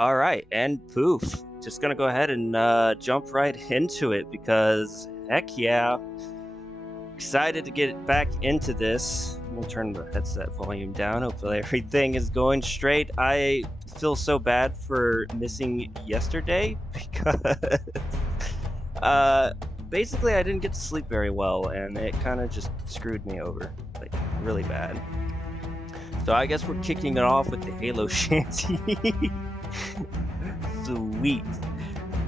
Alright, and poof. Just gonna go ahead and jump right into it because heck yeah. Excited to get back into this. I'm gonna turn the headset volume down. Hopefully everything is going straight. I feel so bad for missing yesterday because uh basically I didn't get to sleep very well and it kind of just screwed me over like really bad. So I guess we're kicking it off with the Halo shanty. Sweet.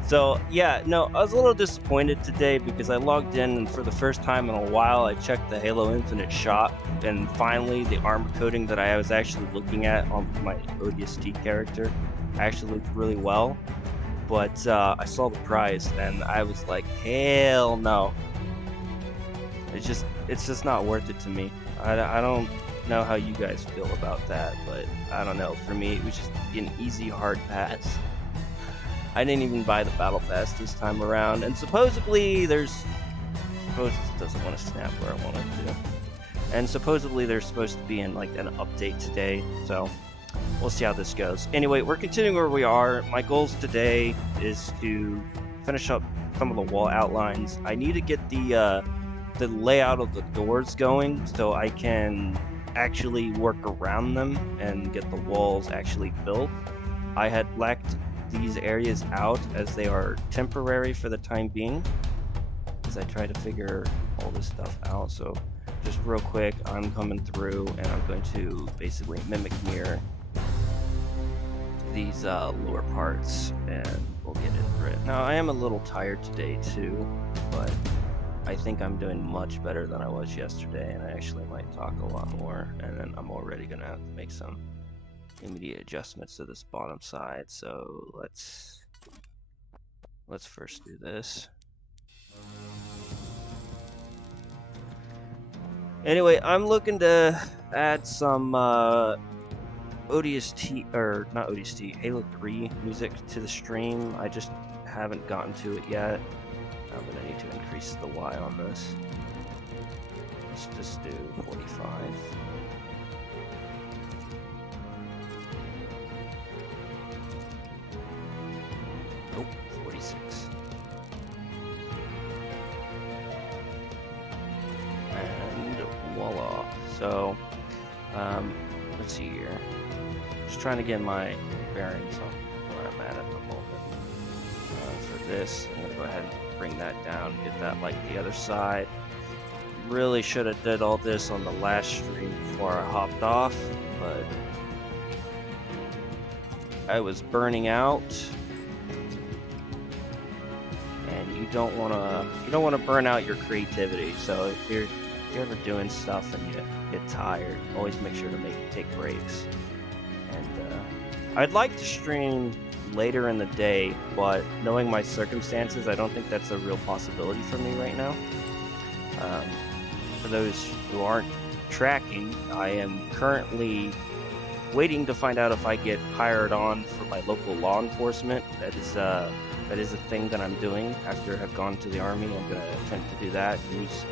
So yeah, no, I was a little disappointed today because I logged in and for the first time in a while I checked the Halo Infinite shop and finally the armor coating that I was actually looking at on my ODST character actually looked really well. But I saw the price and I was like, hell no. It's just not worth it to me. I don't know how you guys feel about that, but I don't know. For me, it was just an easy hard pass. I didn't even buy the battle pass this time around, and supposedly there's... Suppose it doesn't want to snap where I want it to. And supposedly there's supposed to be in like an update today, so we'll see how this goes. Anyway, we're continuing where we are. My goals today is to finish up some of the wall outlines. I need to get the layout of the doors going so I can actually work around them and get the walls actually built. I had blacked these areas out as they are temporary for the time being as I try to figure all this stuff out. So just real quick, I'm coming through and I'm going to basically mimic mirror these lower parts and we'll get into it. Now I am a little tired today too, but I think I'm doing much better than I was yesterday, and I actually might talk a lot more, and then I'm already gonna have to make some immediate adjustments to this bottom side. So let's first do this. Anyway, I'm looking to add some ODST, or not ODST, Halo 3 music to the stream. I just haven't gotten to it yet. I'm gonna need to increase the Y on this. Let's just do 45. Nope, 46. And voila. So, let's see here. Just trying to get my bearings on where I'm at the moment. For this, I'm gonna go ahead and bring that down, get that like the other side. Really should have did all this on the last stream before I hopped off, but I was burning out, and you don't wanna burn out your creativity. So if you're ever doing stuff and you get tired, always make sure to take breaks. And I'd like to stream later in the day, but knowing my circumstances, I don't think that's a real possibility for me right now. For those who aren't tracking, I am currently waiting to find out if I get hired on for my local law enforcement. That is a thing that I'm doing after I've gone to the army. I'm going to attempt to do that, use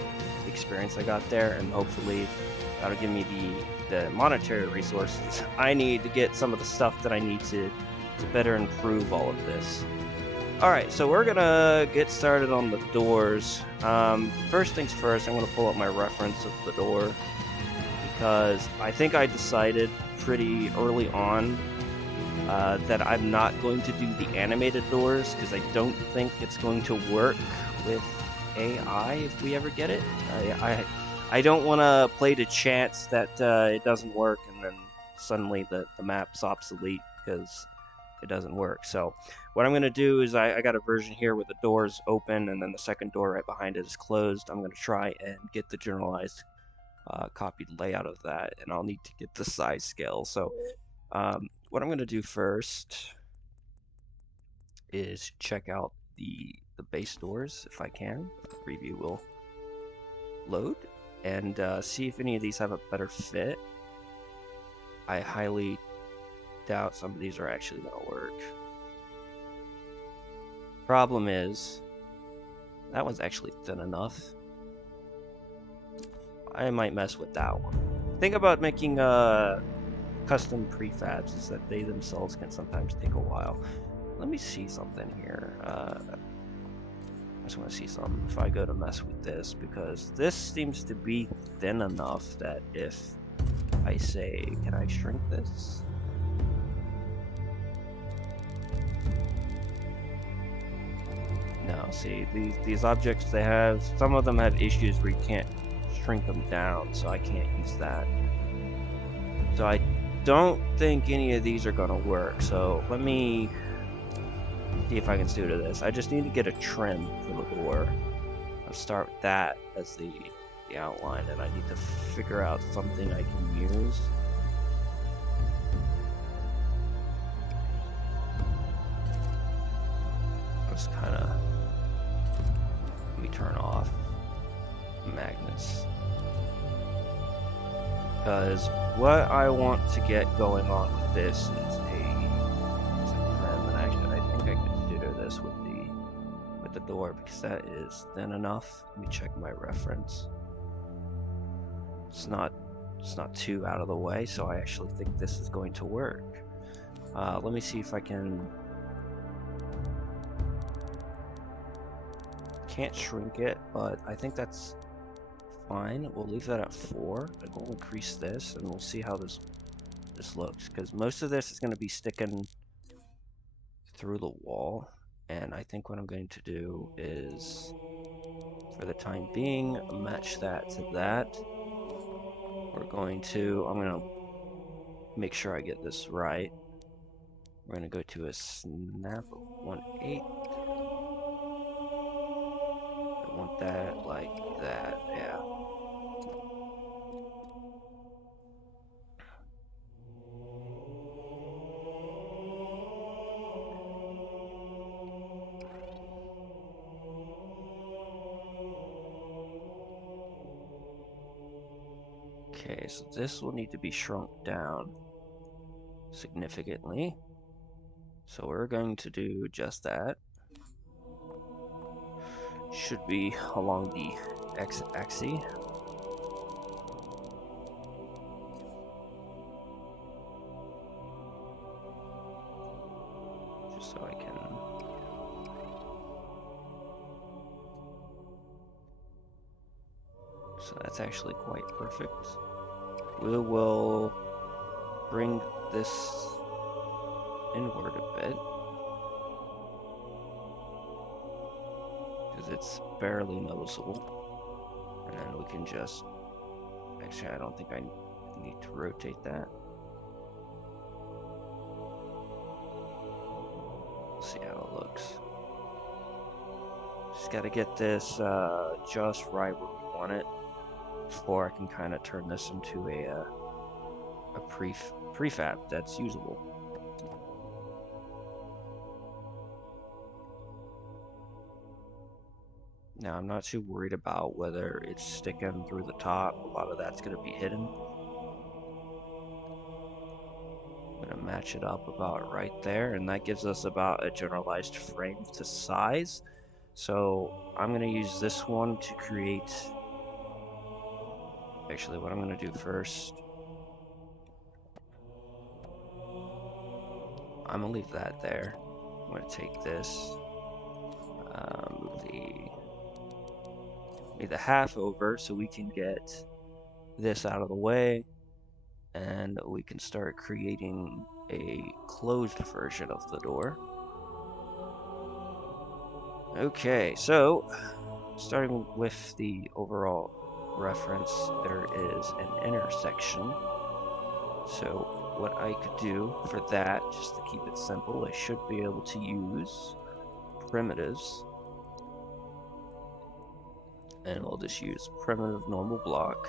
the experience I got there, and hopefully that'll give me the monetary resources I need to get some of the stuff that I need to better improve all of this. Alright, so we're gonna get started on the doors. First things first, I'm gonna pull up my reference of the door because I think I decided pretty early on that I'm not going to do the animated doors because I don't think it's going to work with AI if we ever get it. I don't want to play the chance that it doesn't work and then suddenly the map's obsolete because it doesn't work. So what I'm going to do is I got a version here where the door's open and then the second door right behind it is closed. I'm going to try and get the generalized copied layout of that, and I'll need to get the size scale. So what I'm going to do first is check out the base doors if I can. The preview will load and see if any of these have a better fit. I highly doubt some of these are actually going to work. Problem is, that one's actually thin enough. I might mess with that one. Think about making custom prefabs is that they themselves can sometimes take a while. Let me see something here. I just want to see something if I go to mess with this, because this seems to be thin enough that if I say, can I shrink this? No, see, these objects, they have, some of them have issues where you can't shrink them down, so I can't use that. So I don't think any of these are going to work, so let me see if I can do to this. I just need to get a trim for the door. I'll start with that as the outline, and I need to figure out something I can use. Just kind of, let me turn off magnets, because what I want to get going on with this is a trim, and actually I think I could do this with the door, because that is thin enough. Let me check my reference. It's not too out of the way, so I actually think this is going to work. Let me see if I can. Can't shrink it, but I think that's fine. We'll leave that at 4, and we'll increase this, and we'll see how this looks, because most of this is going to be sticking through the wall, and I think what I'm going to do is, for the time being, match that to that. I'm going to make sure I get this right. We're going to go to a snap of 1/8. I want that like that, yeah. Okay, so this will need to be shrunk down significantly. So we're going to do just that. Should be along the x-axis. Just so I can. So that's actually quite perfect. We will bring this inward a bit, because it's barely noticeable. And then we can just, actually I don't think I need to rotate that. See how it looks. Just got to get this just right where we want it before I can kind of turn this into a prefab that's usable. Now I'm not too worried about whether it's sticking through the top. A lot of that's going to be hidden. I'm going to match it up about right there, and that gives us about a generalized frame to size. So I'm going to use this one to create. Actually, what I'm going to do first, I'm going to leave that there. I'm going to take this, move the half over so we can get this out of the way, and we can start creating a closed version of the door. Okay, so starting with the overall reference, there is an intersection. So what I could do for that, just to keep it simple, I should be able to use primitives, and we'll just use primitive normal block.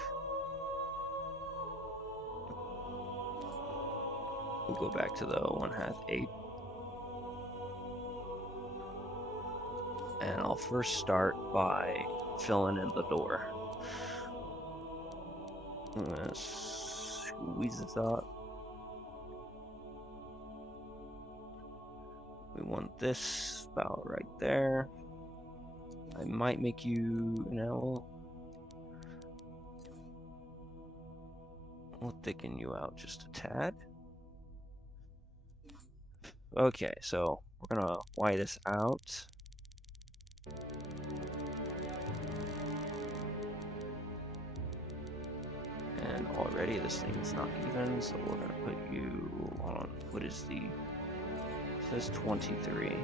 We'll go back to the 1/2 8. And I'll first start by filling in the door. I'm gonna squeeze this up. We want this about right there. I might make you, we'll thicken you out just a tad. Okay, so we're gonna Y this out. And already this thing is not even, so we're gonna put you on, what is the, it says 23.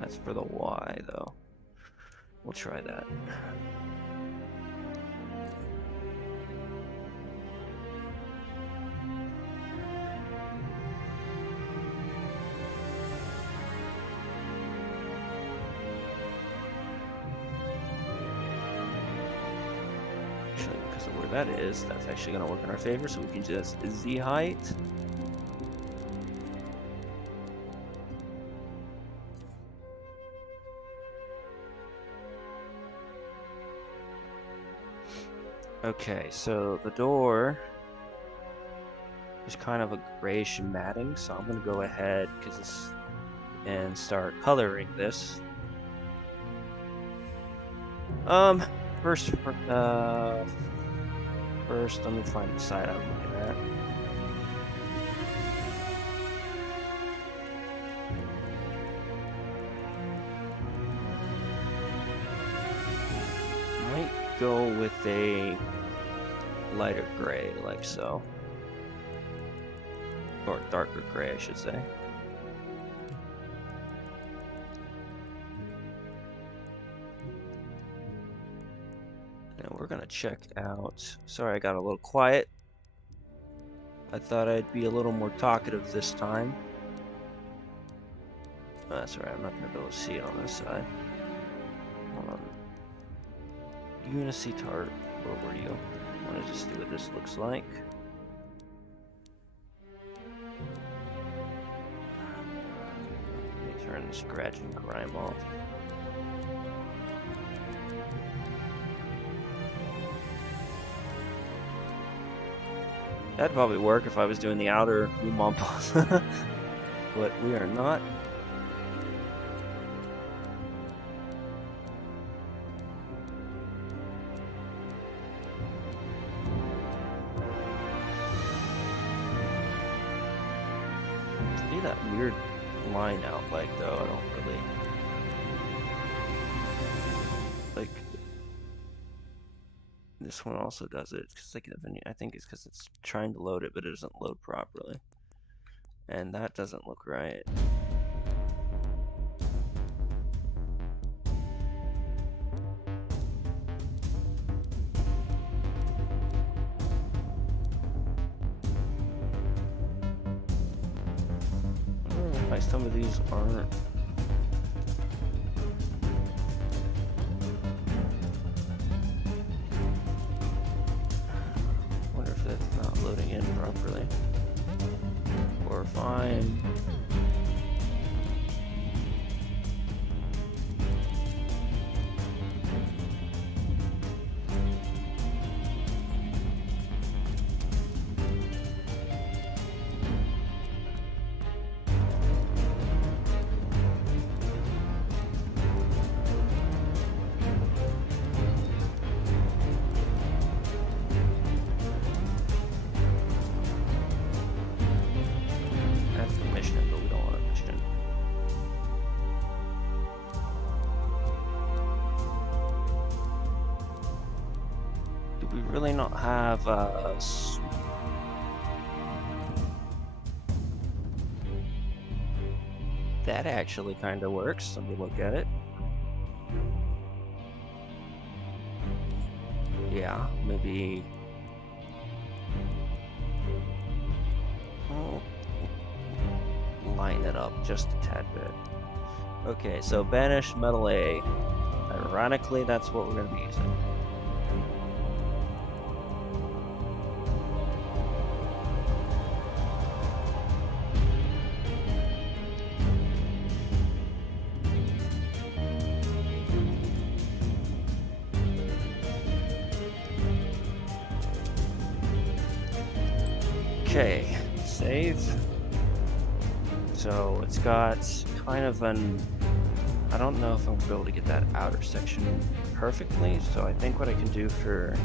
That's for the Y though. We'll try that. Actually, because of where that is, that's actually going to work in our favor, so we can just Z height. Okay, so the door is kind of a grayish matting, so I'm going to go ahead and start coloring this. First, let me find the side I'm looking at. Might go with a lighter gray, like so. Or darker gray, I should say. We're gonna check out. Sorry, I got a little quiet. I thought I'd be a little more talkative this time. Oh, that's alright, I'm not gonna be able to see it on this side. Hold on. You gonna see Tart? Where were you? I wanna just see what this looks like. Let me turn the scratch and grime off. That'd probably work if I was doing the outer room but we are not. See that weird line out, like, though, I don't really like. This one also does it. It's like, I think it's because it's trying to load it, but it doesn't load properly. And that doesn't look right. I don't know why some of these aren't. That's not loading in properly. Or fine. We really not have that actually kind of works. Let me look at it. Yeah, maybe. Oh, line it up just a tad bit. Okay, so banish metal A. Ironically, that's what we're going to be using. Okay, save. So it's got kind of an, I don't know if I'm gonna be able to get that outer section perfectly, so I think what I can do for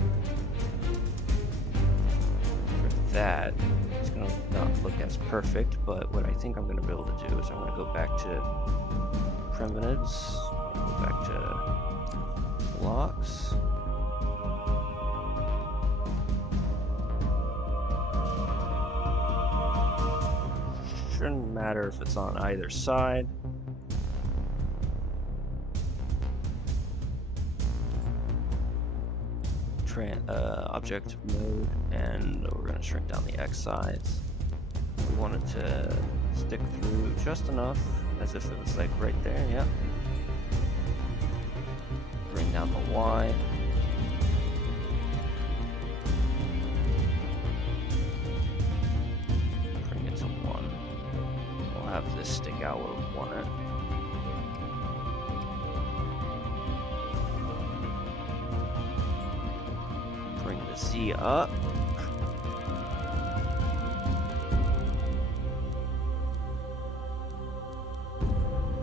that is gonna not look as perfect, but what I think I'm going to be able to do is I'm going to go back to primitives, go back to blocks. Shouldn't matter if it's on either side. Object mode, and we're going to shrink down the X size. We want it to stick through just enough, as if it was like right there, yeah. Bring down the Y. Bring it to 1. We'll have this stick out where we want it. Bring the Z up.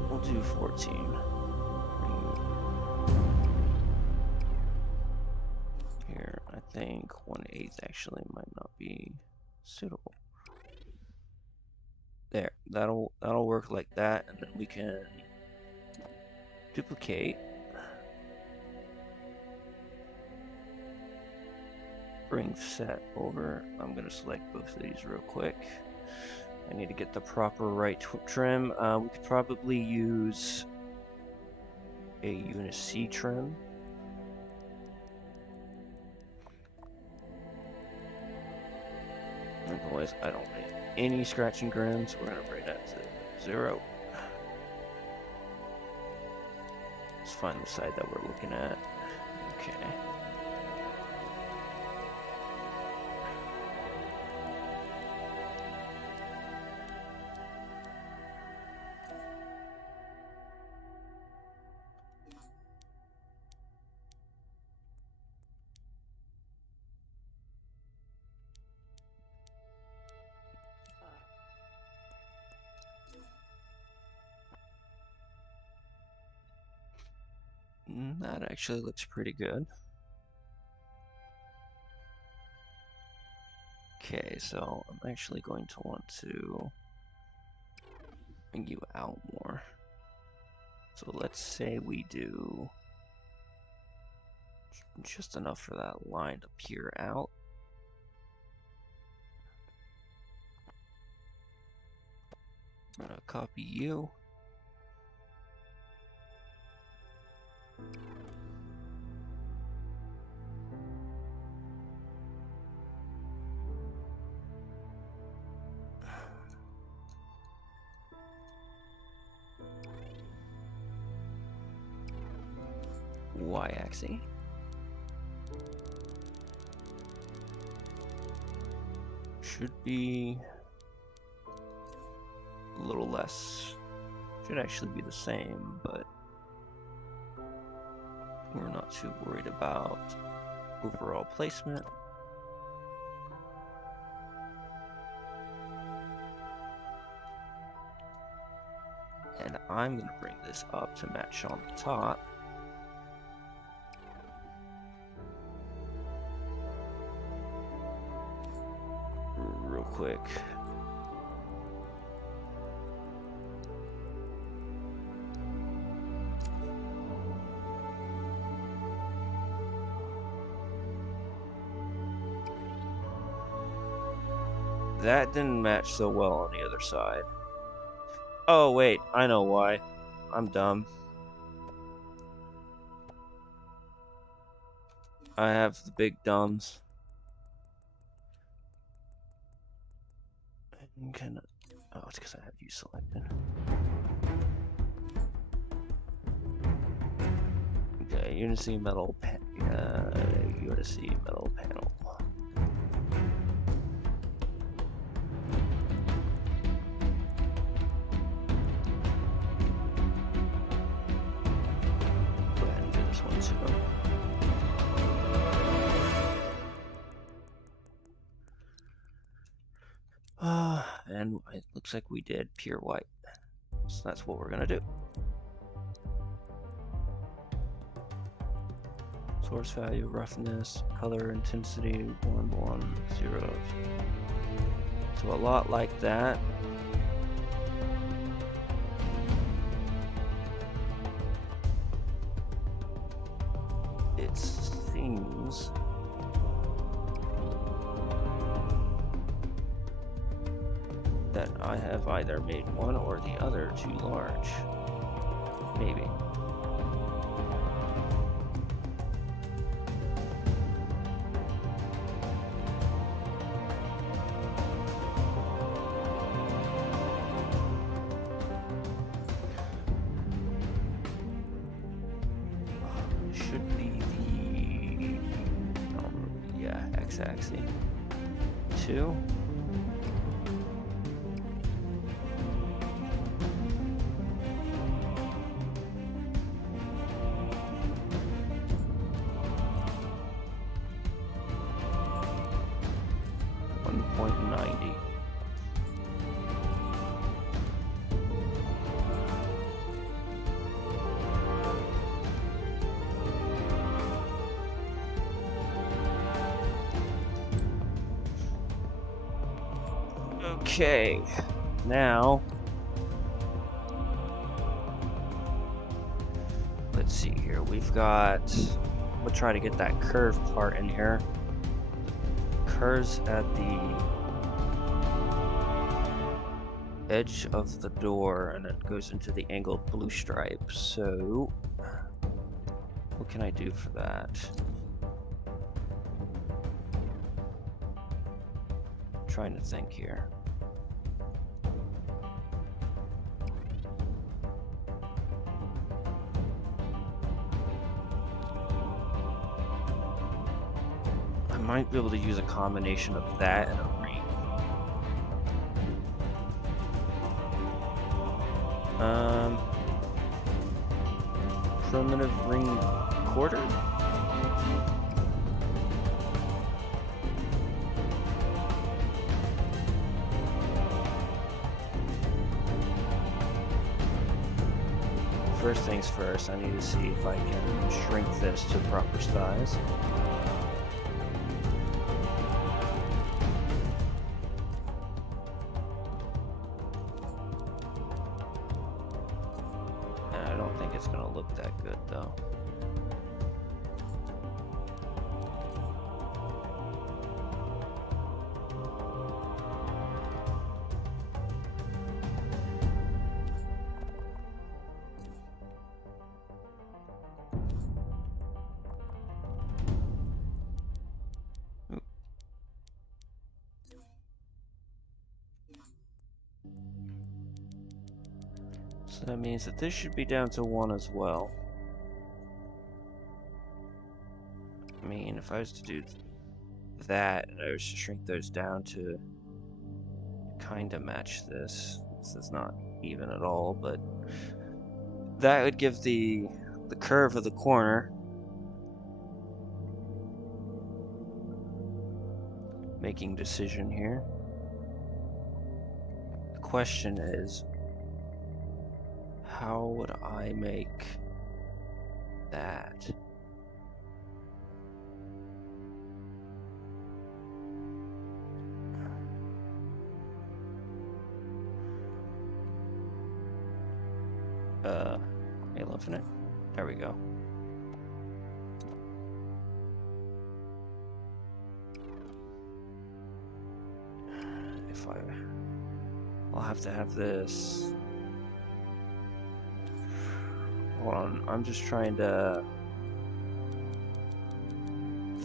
We'll do 14. Here, I think 1/8 actually might not be suitable. There, that'll work like that, and then we can duplicate. Bring set over. I'm going to select both of these real quick. I need to get the proper right trim. We could probably use a Uni-C trim. Otherwise, I don't need any scratch and grin, so we're going to bring that to 0. Let's find the side that we're looking at. Okay. That actually looks pretty good. Okay, so I'm actually going to want to bring you out more. So let's say we do just enough for that line to peer out. I'm gonna copy you. Y-axis. Should be a little less. Should actually be the same, but we're not too worried about overall placement. And I'm going to bring this up to match on the top. Real quick. That didn't match so well on the other side. Oh wait, I know why. I'm dumb. I have the big dumbs. Oh, it's because I have you selected. Okay, Uni-C metal Uni-C metal panel. Go ahead and do this one too. And it looks like we did pure white. So that's what we're gonna do. Source value, roughness, color intensity, 1, 1, 0. So a lot like that. It seems that I have either made one or the other too large. Maybe. Should be the yeah, x-axis 2. Okay, now let's see here. We've got, we'll try to get that curved part in here. Curves at the edge of the door and it goes into the angled blue stripe. So what can I do for that? I'm trying to think here. I might be able to use a combination of that and a ring. Primitive ring quarter? First things first, I need to see if I can shrink this to proper size. It's gonna look that good though. So that means that this should be down to 1 as well. I mean, if I was to do that, and I was to shrink those down to kind of match this. This is not even at all, but that would give the curve of the corner. Making decision here. The question is, how would I make that? Halo Infinite. There we go. If I'll have to have this. Hold on, I'm just trying to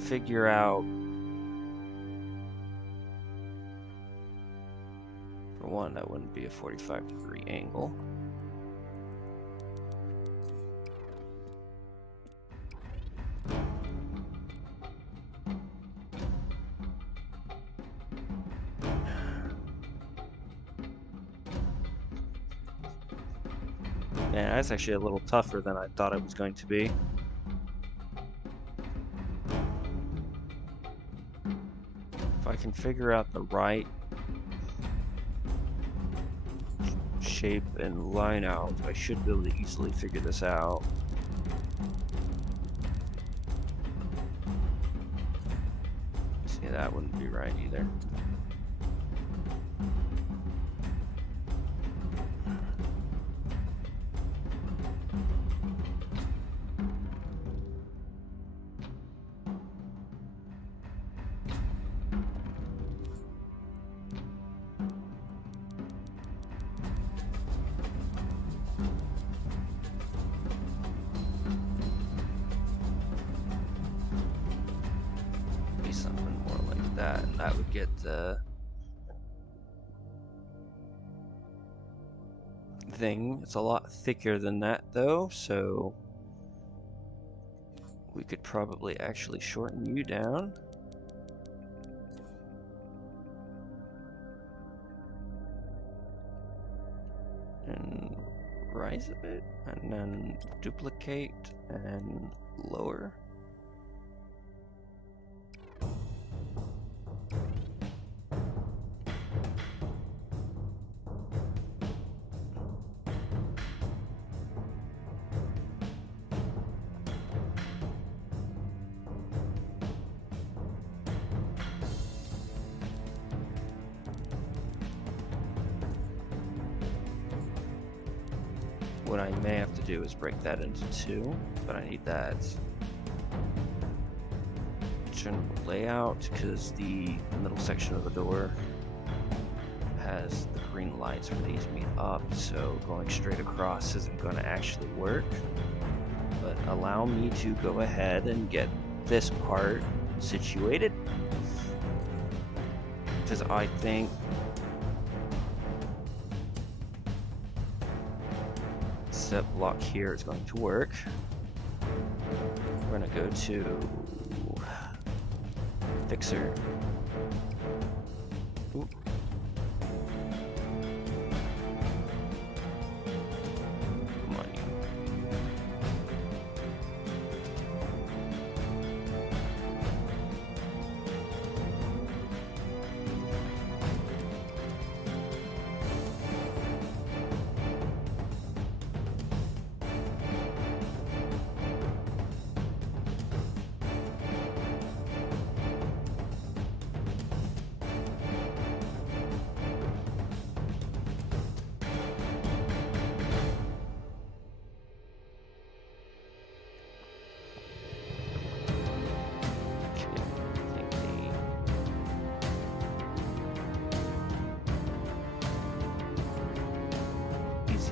figure out. For one, that wouldn't be a 45-degree angle. Yeah, that's actually a little tougher than I thought it was going to be. If I can figure out the right shape and line out, I should be able to easily figure this out. See, that wouldn't be right either. Maybe something more like that. That would get the thing. It's a lot thicker than that though, so we could probably actually shorten you down. And rise a bit, and then duplicate and lower. What I may have to do is break that into two, but I need that general layout because the middle section of the door has the green lights where these meet up, so going straight across isn't going to actually work. But allow me to go ahead and get this part situated, because I think step block here is going to work. We're going to go to fixer. Ooh. Come on, you.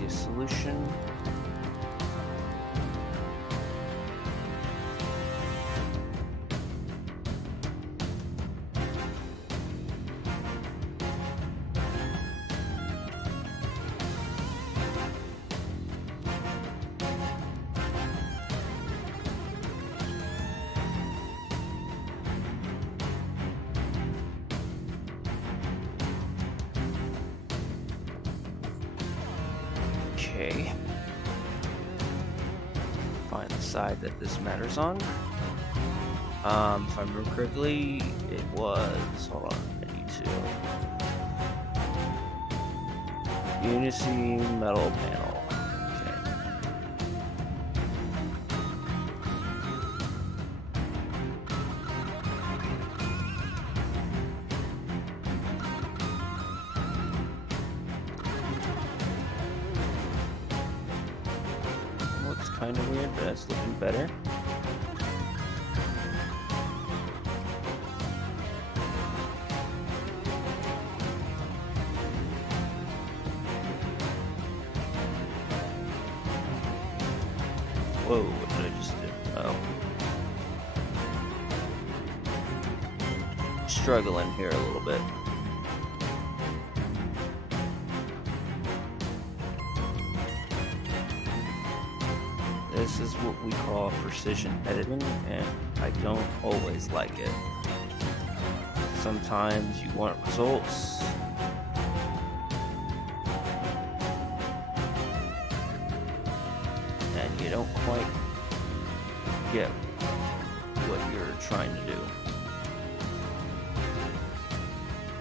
Solution. Okay. Find the side that this matters on. If I remember correctly, it was, hold on, I need to. Unity metal panel. Okay. Looks kind of weird, but it's looking better. Whoa, what did I just do? Oh. Struggling here a little bit. This is what we call precision editing, and I don't always like it. Sometimes you want results, and you don't quite get what you're trying to do.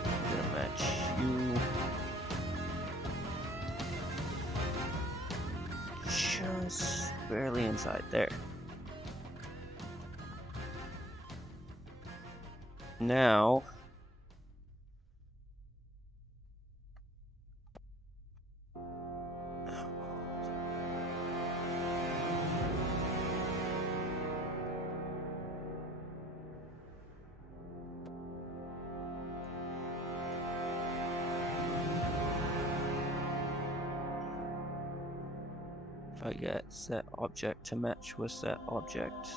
I'm gonna match you just barely inside there. Now, if I get set object to match with set object.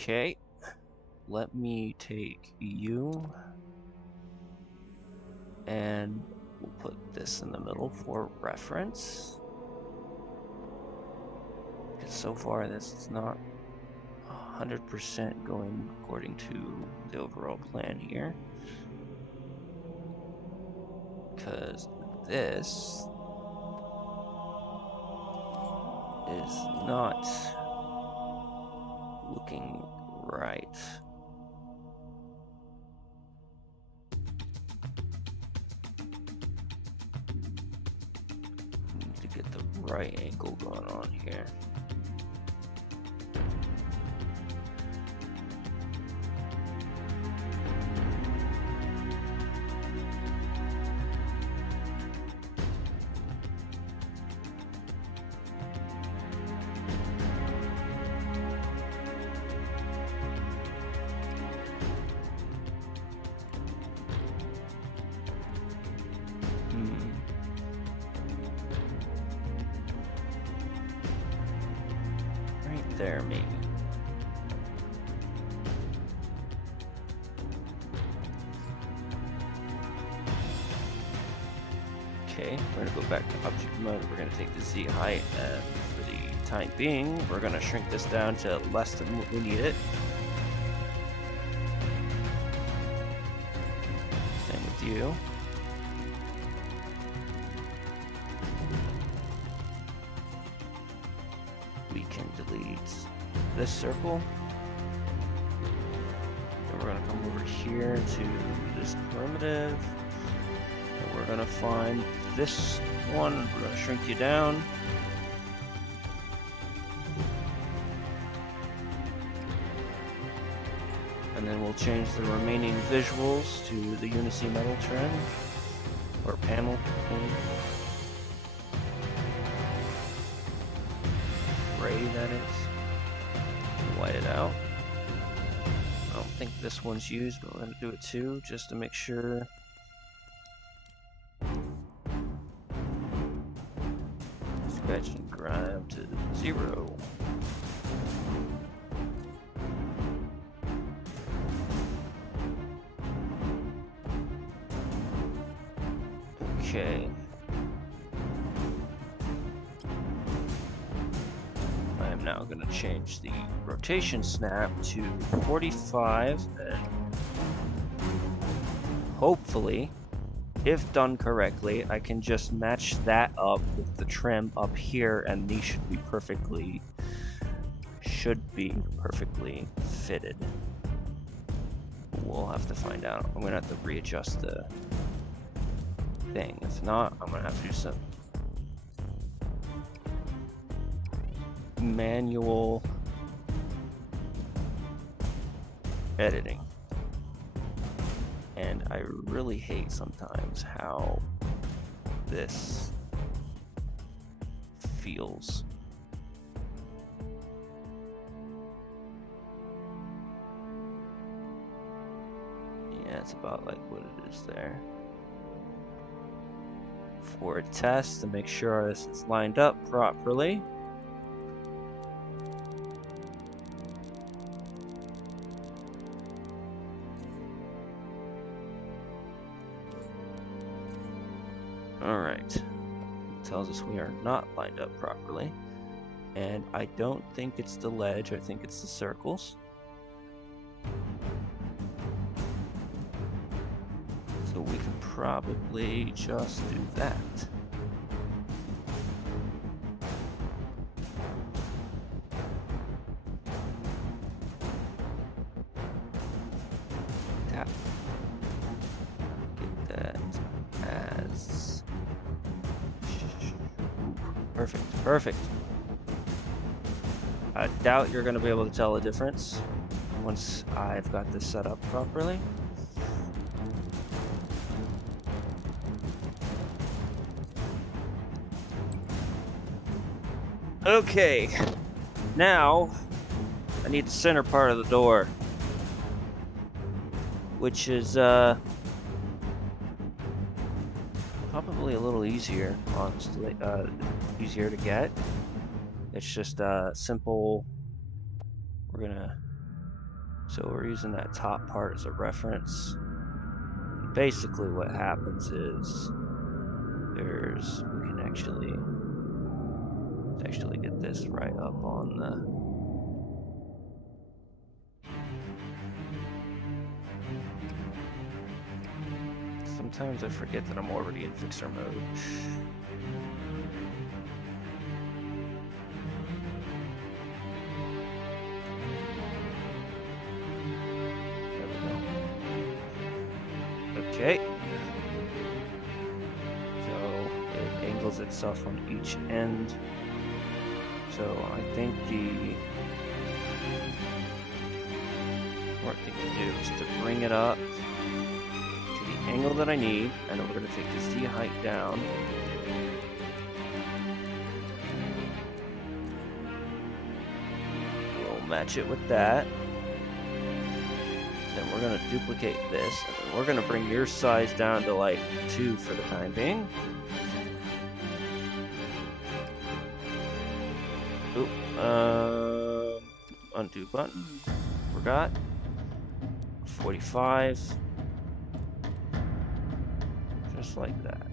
Okay, let me take you and we'll put this in the middle for reference. Because so far this is not 100% going according to the overall plan here. Because this is not looking right. Need to get the right angle going on here. There, maybe. Okay, we're gonna go back to object mode. We're gonna take the Z height, and for the time being, we're gonna shrink this down to less than what we need it. Same with you. We can delete this circle. And we're gonna come over here to this primitive. And we're gonna find this one. We're gonna shrink you down. And then we'll change the remaining visuals to the Unicy metal trim or panel. Gray, that is. White it out. I don't think this one's used, but we're going to do it too, just to make sure. Scratch and grind to 0. Okay. I am now going to change the rotation snap to 45, and hopefully, if done correctly, I can just match that up with the trim up here, and these should be perfectly fitted. We'll have to find out. I'm going to have to readjust the thing. If not, I'm going to have to do some manual editing. And I really hate sometimes how this feels. Yeah, it's about like what it is there. For a test to make sure this is lined up properly. Alright, it tells us we are not lined up properly, and I don't think it's the ledge, I think it's the circles. So we can probably just do that. Tap. Get that as... Perfect, perfect. I doubt you're going to be able to tell the difference once I've got this set up properly. Okay, now I need the center part of the door, which is probably a little easier, honestly, easier to get. It's just simple. We're gonna So we're using that top part as a reference. Basically what happens is we can actually get this right up on the sometimes I forget that I'm already in fixer mode. Okay, so it angles itself on each end. So I think the smart thing to do is to bring it up to the angle that I need, and we're going to take the Z height down. We'll match it with that. Then we're going to duplicate this, and then we're going to bring your size down to like 2 for the time being. Oop, undo button, forgot, 45, just like that.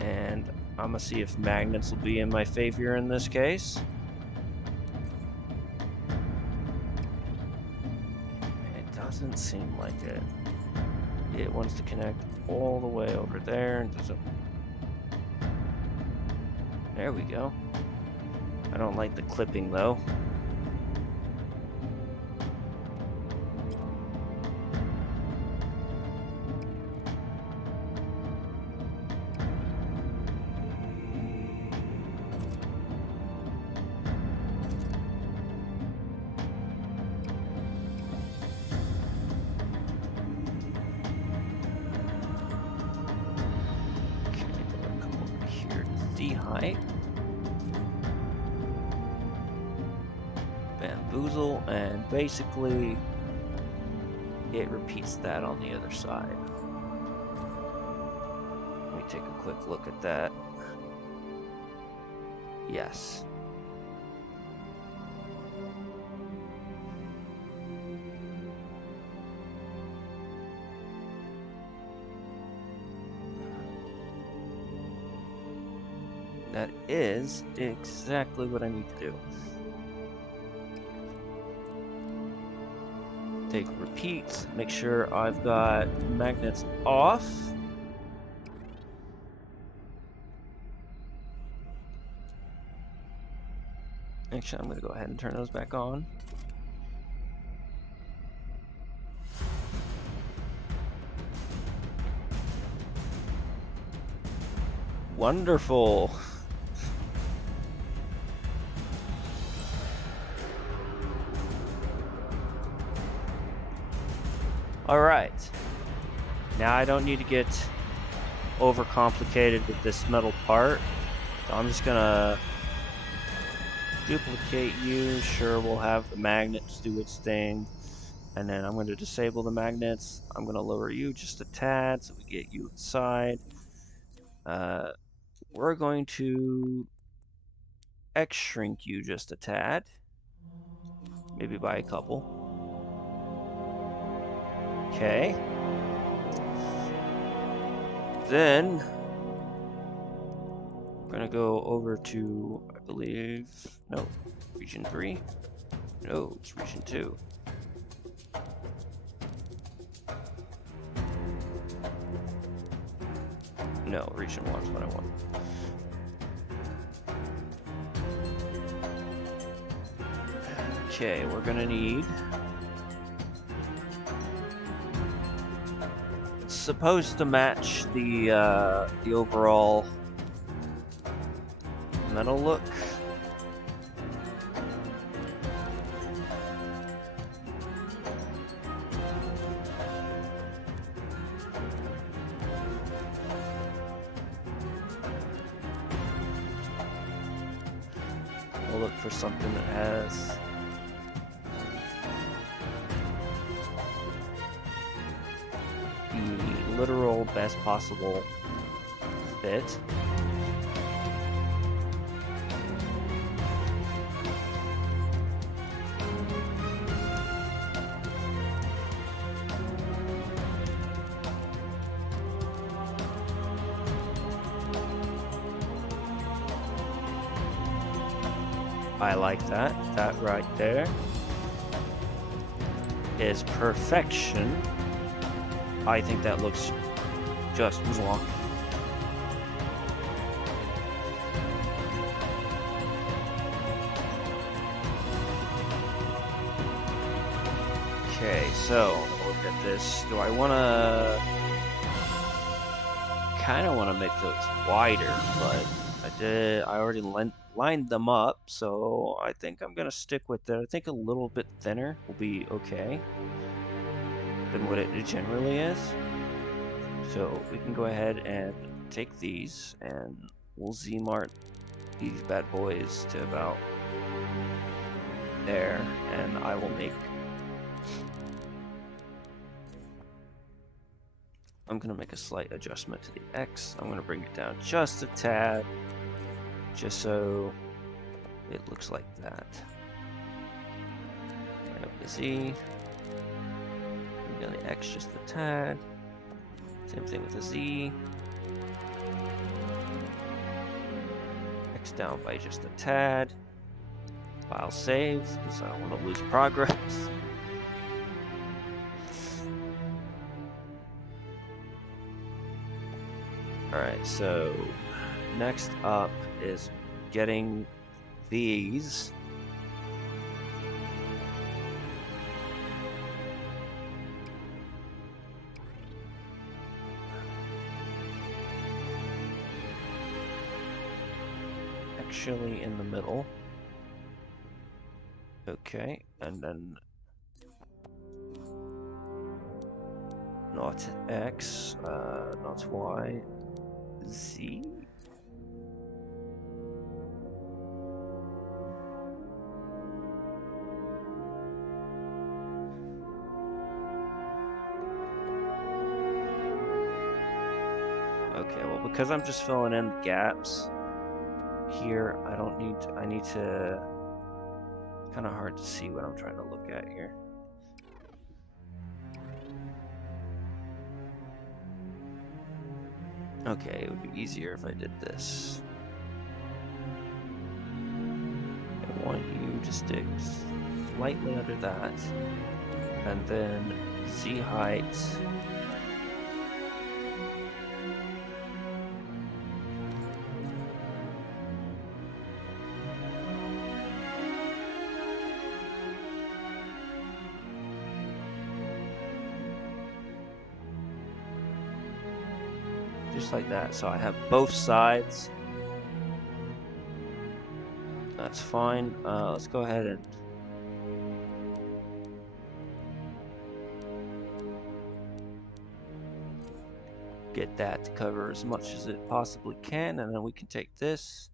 And I'm going to see if magnets will be in my favor in this case. Doesn't seem like it. It wants to connect all the way over there and doesn't. There we go. I don't like the clipping though. Height, bamboozle, and basically it repeats that on the other side. Let me take a quick look at that. Yes. That is exactly what I need to do. Take repeats, make sure I've got magnets off. Actually, I'm going to go ahead and turn those back on. Wonderful. Alright, now I don't need to get overcomplicated with this metal part, so I'm just gonna duplicate you. Sure, we'll have the magnets do its thing, and then I'm going to disable the magnets. I'm going to lower you just a tad so we get you inside. We're going to X shrink you just a tad, maybe by a couple. Okay. Then I'm gonna go over to, I believe, no, region 3. No, it's region 2. No, region 1 is what I want. Okay, we're gonna need. It's supposed to match the overall metal look. We'll look for something that has the literal best possible fit. I like that. That right there is perfection. I think that looks just mwah. Okay, so look at this. Do I want to? Kind of want to make those wider, but I already lined them up, so I think I'm gonna stick with it. I think a little bit thinner will be okay than what it generally is. So we can go ahead and take these and we'll Z-Mart these bad boys to about there, and I will make... I'm going to make a slight adjustment to the X. I'm going to bring it down just a tad, just so it looks like that. Bring up the Z. Bring down the X just a tad. Same thing with the Z. X down by just a tad. File save, because I don't want to lose progress. Alright, so next up is getting these. Actually in the middle. Okay, and then not X, not Y. Z? Okay, well, because I'm just filling in the gaps here, I need to, kind of hard to see what I'm trying to look at here. Okay, it would be easier if I did this. I want you to stick slightly under that, and then Z height. Just like that, so I have both sides. That's fine. Let's go ahead and get that to cover as much as it possibly can, and then we can take this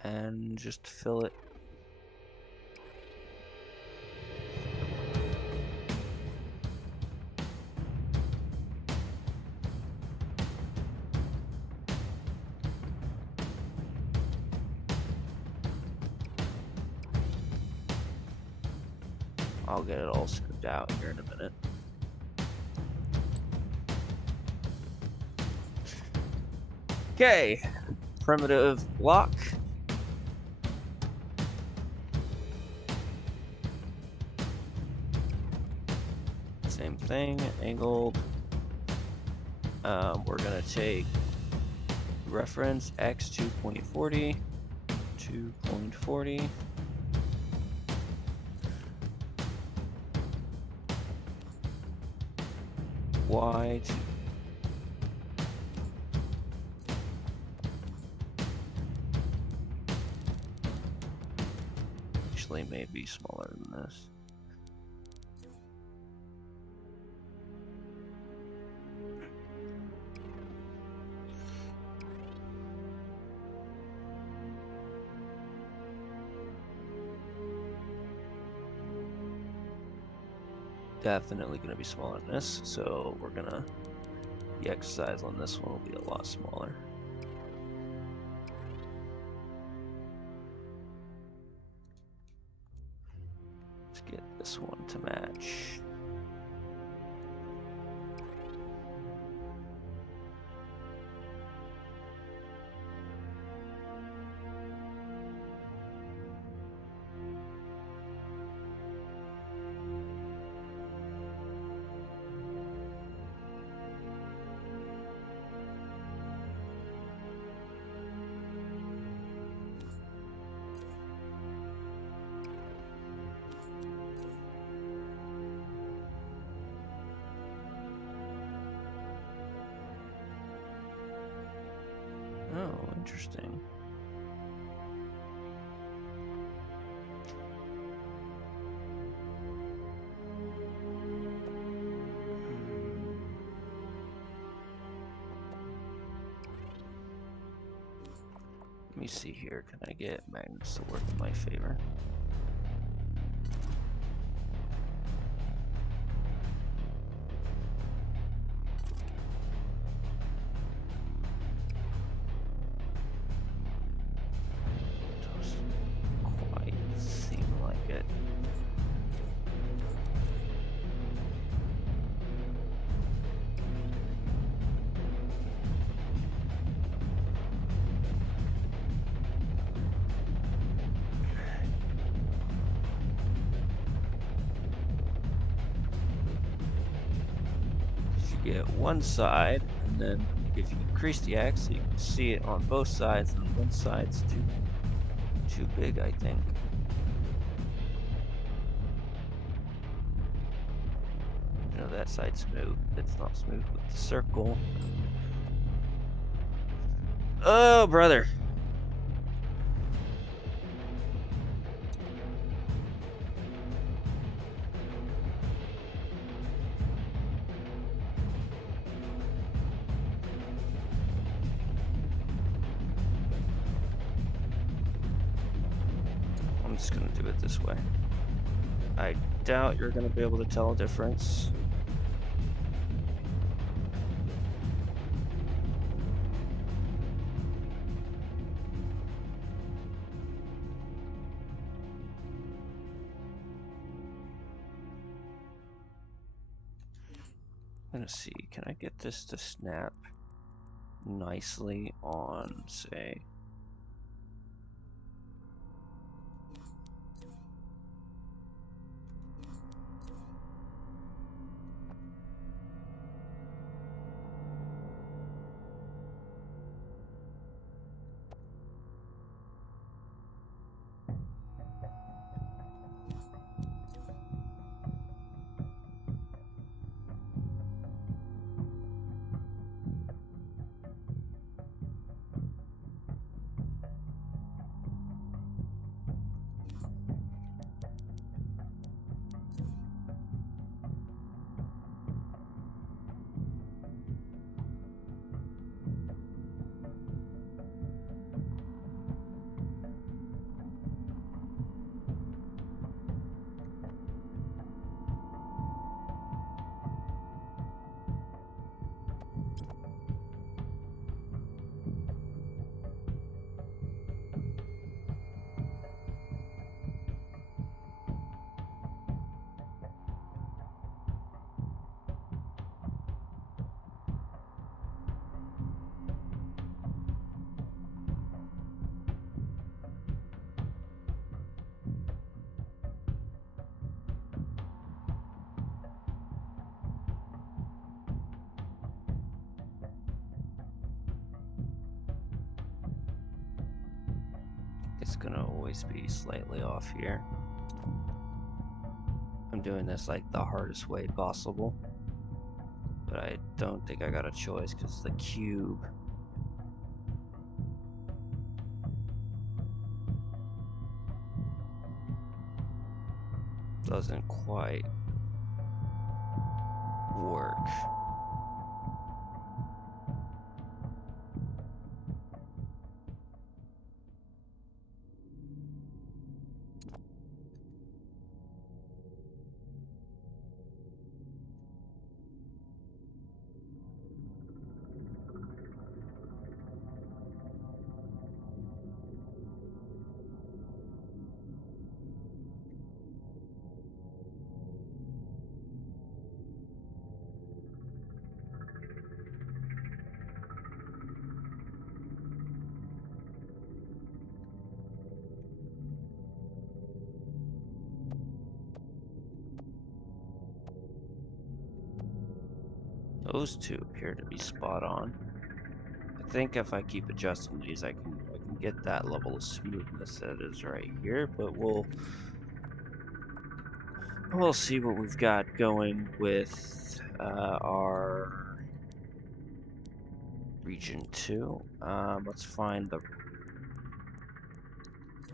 and just fill it. I'll get it all scooped out here in a minute. Okay, primitive block. Same thing, angled. We're gonna take reference X 2.40, 2.40. Y to actually may be smaller than this. Definitely going to be smaller than this, so we're gonna, the X size on this one will be a lot smaller. Let's get this one to match. Oh, interesting. Let me see here. Can I get magnets to work in my favor? Doesn't quite seem like it. Get one side, and then if you increase the axis, you can see it on both sides, and one side's too big, I think. You know, that side's smooth. It's not smooth with the circle. Oh, brother. I'm just gonna do it this way. I doubt you're gonna be able to tell a difference. I'm gonna see, can I get this to snap nicely on, say, it's gonna always be slightly off here. I'm doing this like the hardest way possible, but I don't think I got a choice because the cube doesn't quite work. Those two appear to be spot on. I think if I keep adjusting these, I can get that level of smoothness that is right here, but we'll see what we've got going with our region 2. Let's find the...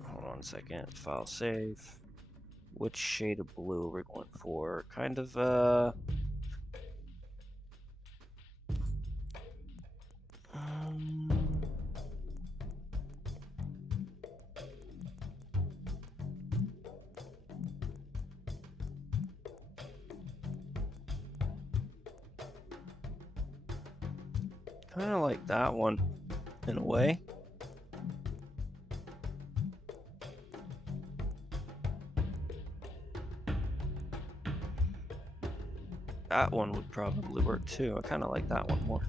Hold on a second. File save. Which shade of blue we're going for? Kind of, kind of like that one, in a way. That one would probably work too. I kind of like that one more.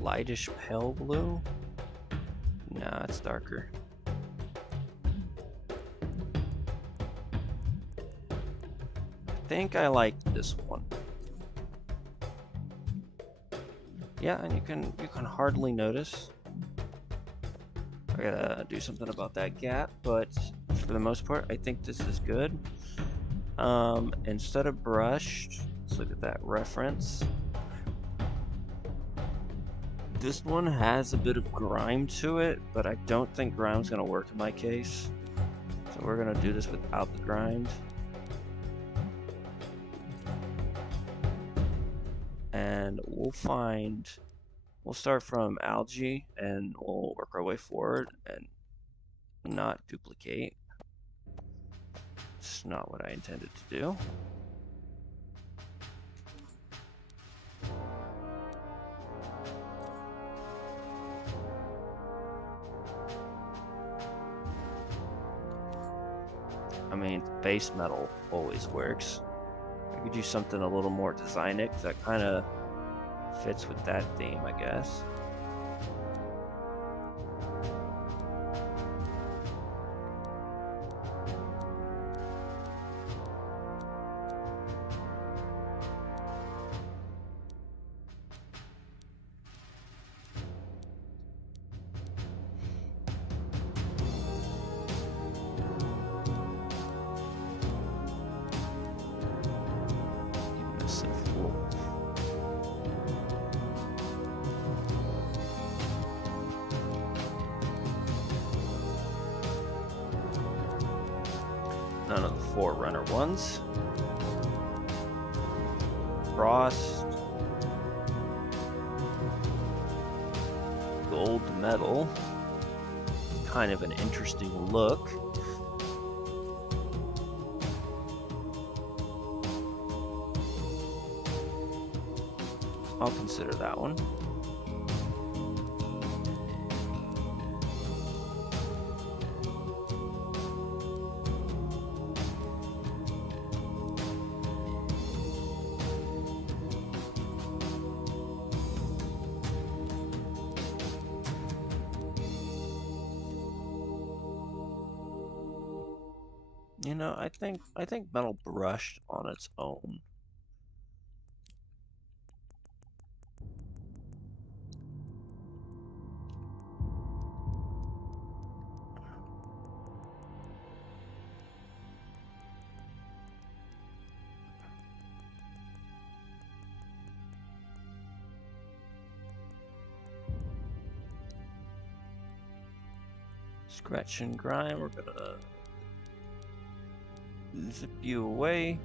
Lightish pale blue? Nah, it's darker. I think I like this one. Yeah, and you can hardly notice. I gotta do something about that gap, but for the most part, I think this is good. Instead of brushed, let's look at that reference. This one has a bit of grime to it, but I don't think grime's gonna work in my case. So we're gonna do this without the grind. And we'll start from algae and we'll work our way forward and not duplicate. It's not what I intended to do. I mean, base metal always works. I could do something a little more designic that kind of fits with that theme, I guess. None of the Forerunner ones. Frost. Gold metal. Kind of an interesting look. I'll consider that one. You know, I think metal brushed on its own. Scratch and grime, we're gonna zip you away.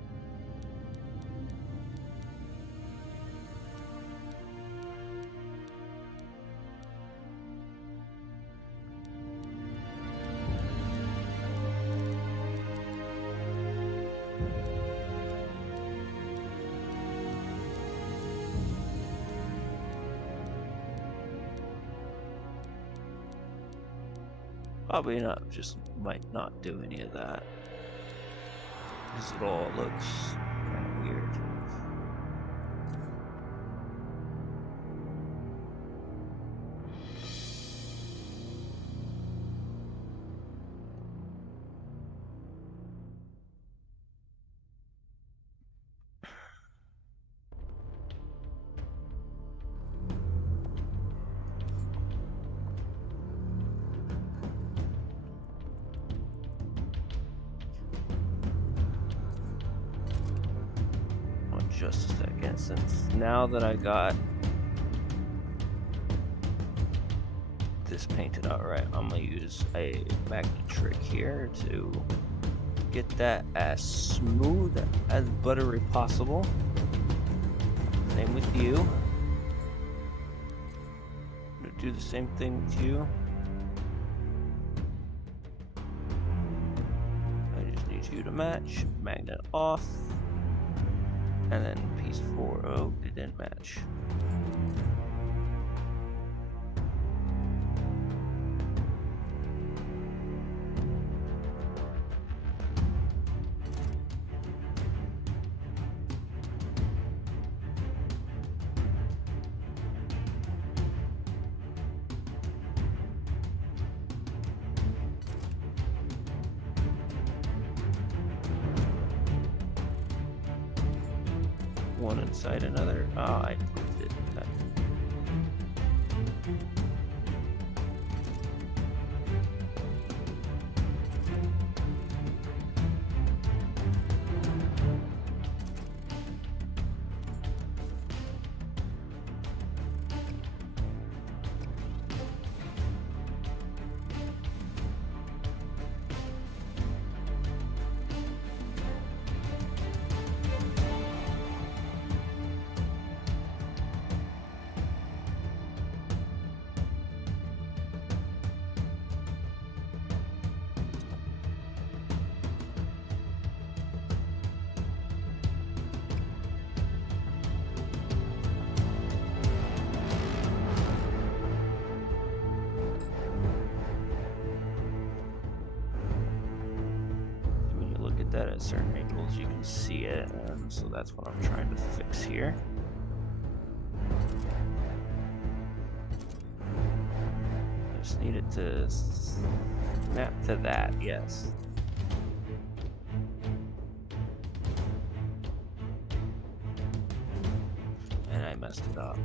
Probably not, just might not do any of that. Because it all looks kind of weird. just a second, since now that I got this painted out right, I'm gonna use a magnet trick here to get that as smooth as buttery possible. Same with you. I'm gonna do the same thing with you. I just need you to match. Magnet off. And then piece 4. Oh, it didn't match. One inside another. Ah, I moved it. That at certain angles you can see it, and so that's what I'm trying to fix here. I just need it to snap to that, yes. And I messed it up.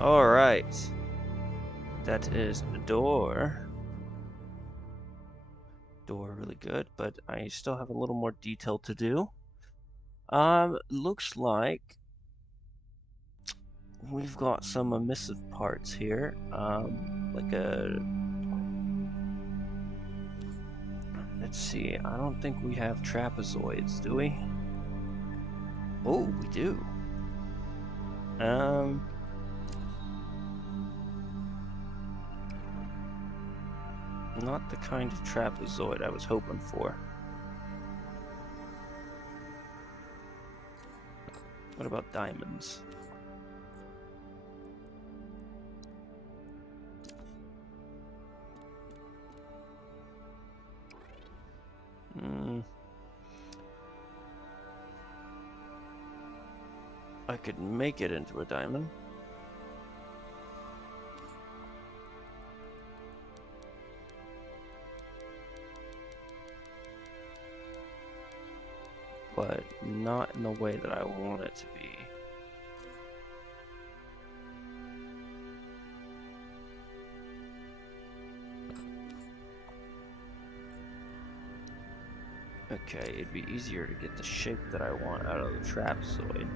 Alright. That is the door. Door really good, but I still have a little more detail to do. Looks like we've got some emissive parts here. Like a... Let's see, I don't think we have trapezoids, do we? Oh, we do. Not the kind of trapezoid I was hoping for. What about diamonds? I could make it into a diamond. But not in the way that I want it to be. Okay, it'd be easier to get the shape that I want out of the trapezoid.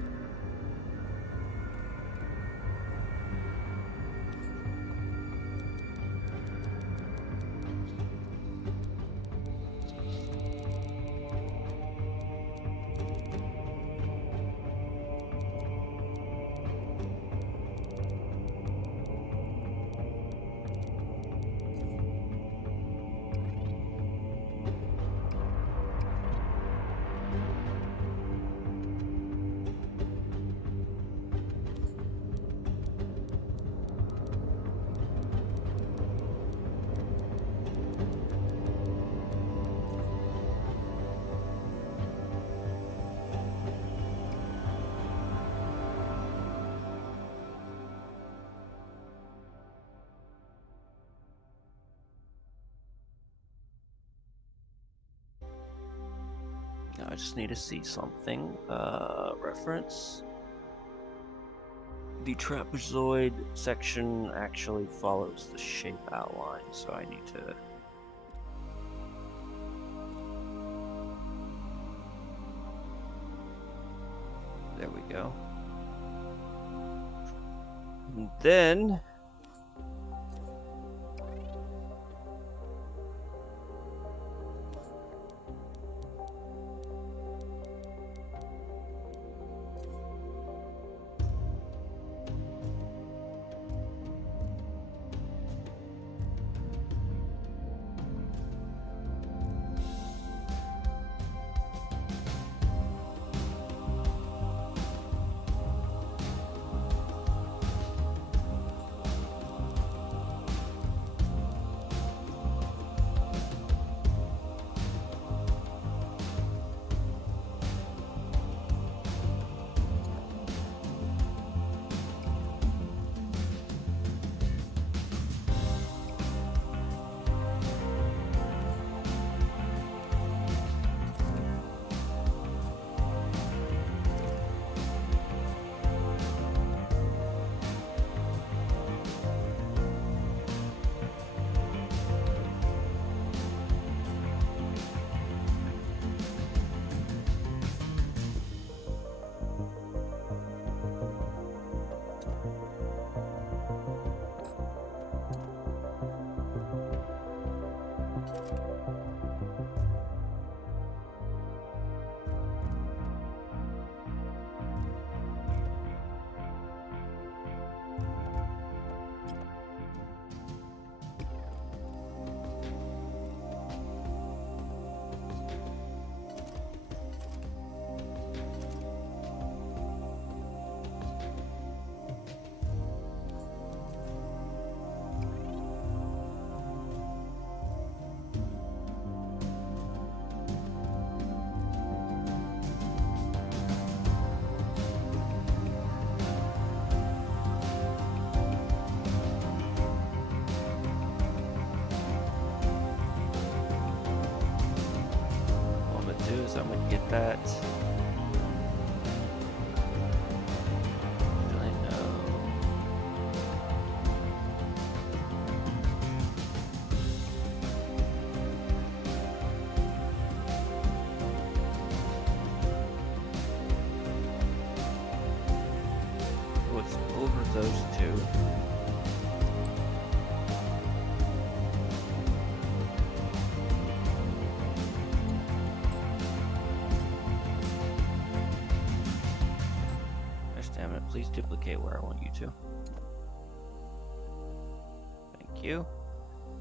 Now I just need to see something. Reference. The trapezoid section actually follows the shape outline, so I need to... There we go. And then... I'm gonna get that. Actually, no. What's over those two? Please duplicate where I want you to. Thank you.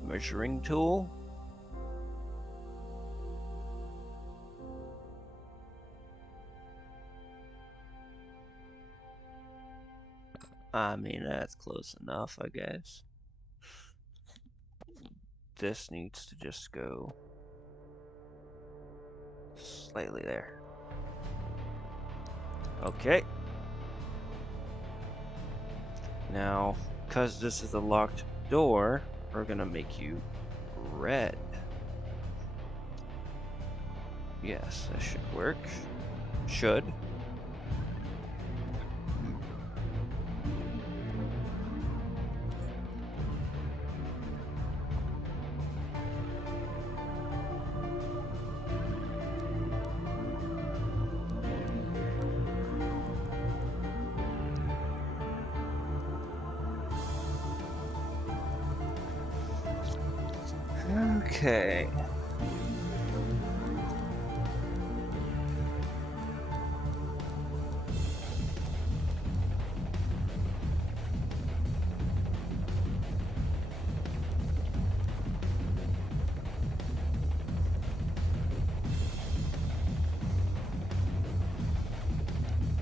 Measuring tool. I mean, that's close enough, I guess. This needs to just go slightly there. Okay. Now, because this is a locked door, we're gonna make you red. Yes, that should work. Should. Okay.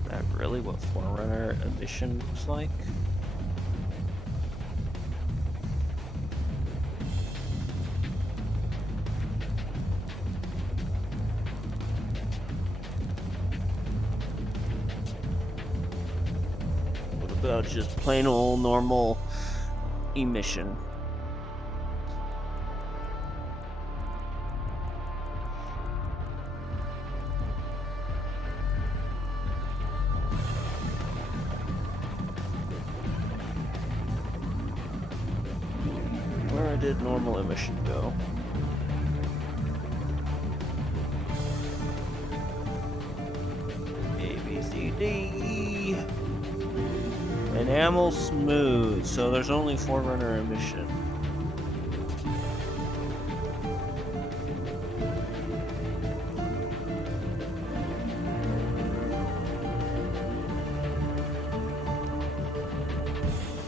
That really what Forerunner emission looks like? About just plain old normal emission. Where did normal emission go? A, B, C, D. Enamel smooth, so there's only Forerunner emission.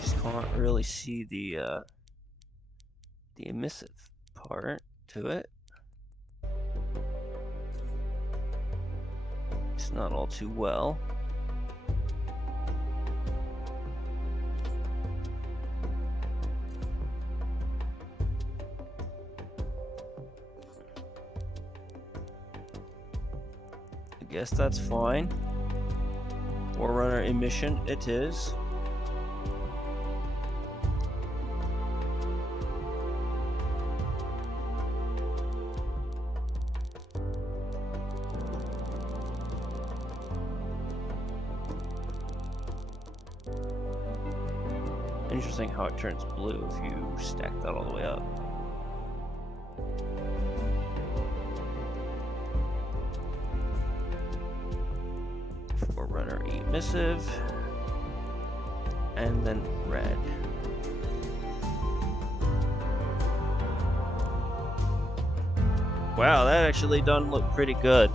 Just can't really see the emissive part to it. It's not all too well. Guess that's fine. Forerunner emission it is. Interesting how it turns blue if you stack that all the way up. Forerunner emissive, and then red. Wow, that actually doesn't look pretty good.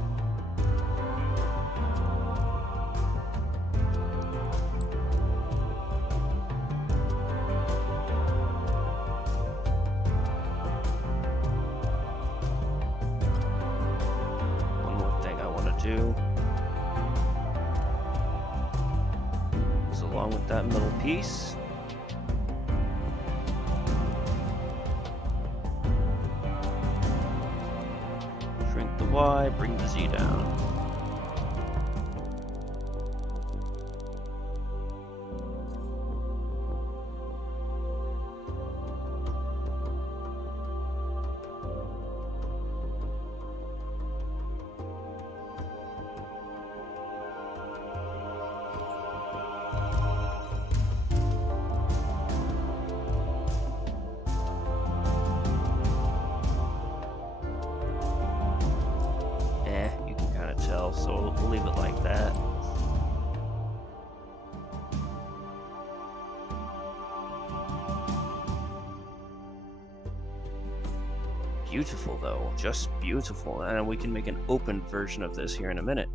One more thing I want to do. Along with that middle piece. Shrink the Y, bring the Z down. So we'll leave it like that. Beautiful though, just beautiful. And we can make an open version of this here in a minute,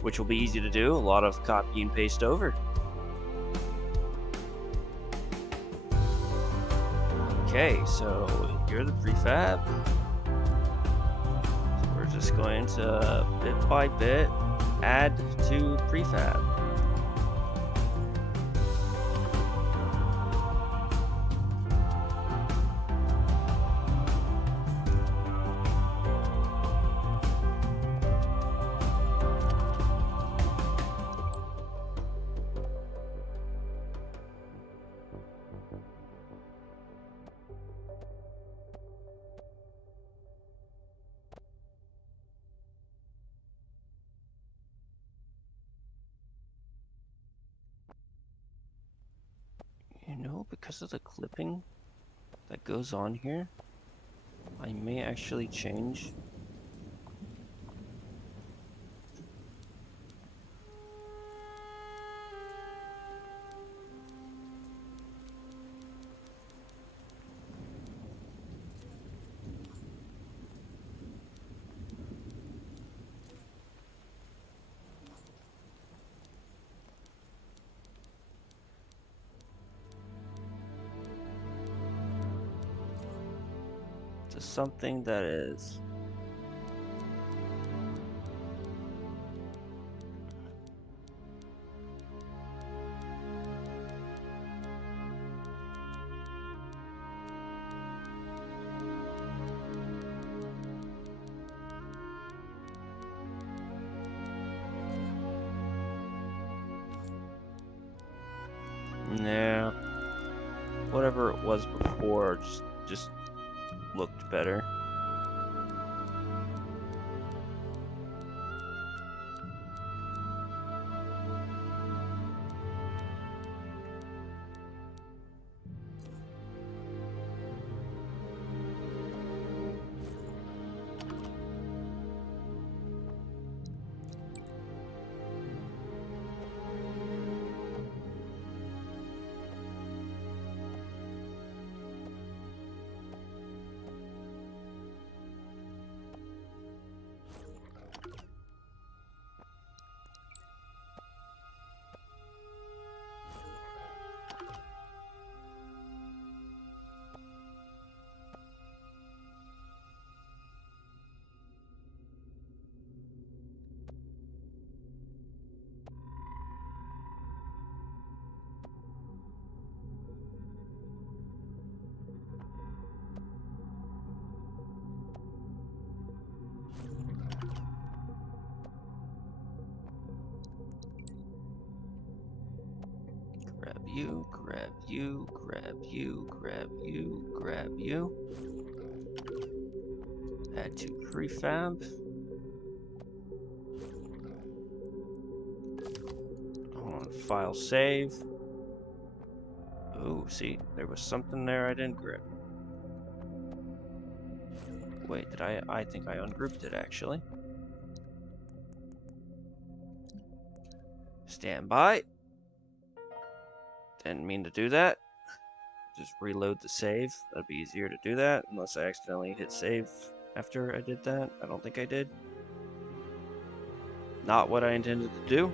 which will be easy to do. A lot of copy and paste over. Okay, so here's the prefab. Just going to bit by bit add to prefab. know because of the clipping that goes on here, I may actually change to something that is yeah, whatever it was before just looked better. Grab you, grab you, grab you, grab you, grab you. Add to prefab. Hold on, file save. Oh, see, there was something there I didn't grab. Wait, did I think I ungrouped it actually. Stand by. Didn't mean to do that. Just reload the save. That'd be easier to do that, unless I accidentally hit save after I did that. I don't think I did. Not what I intended to do.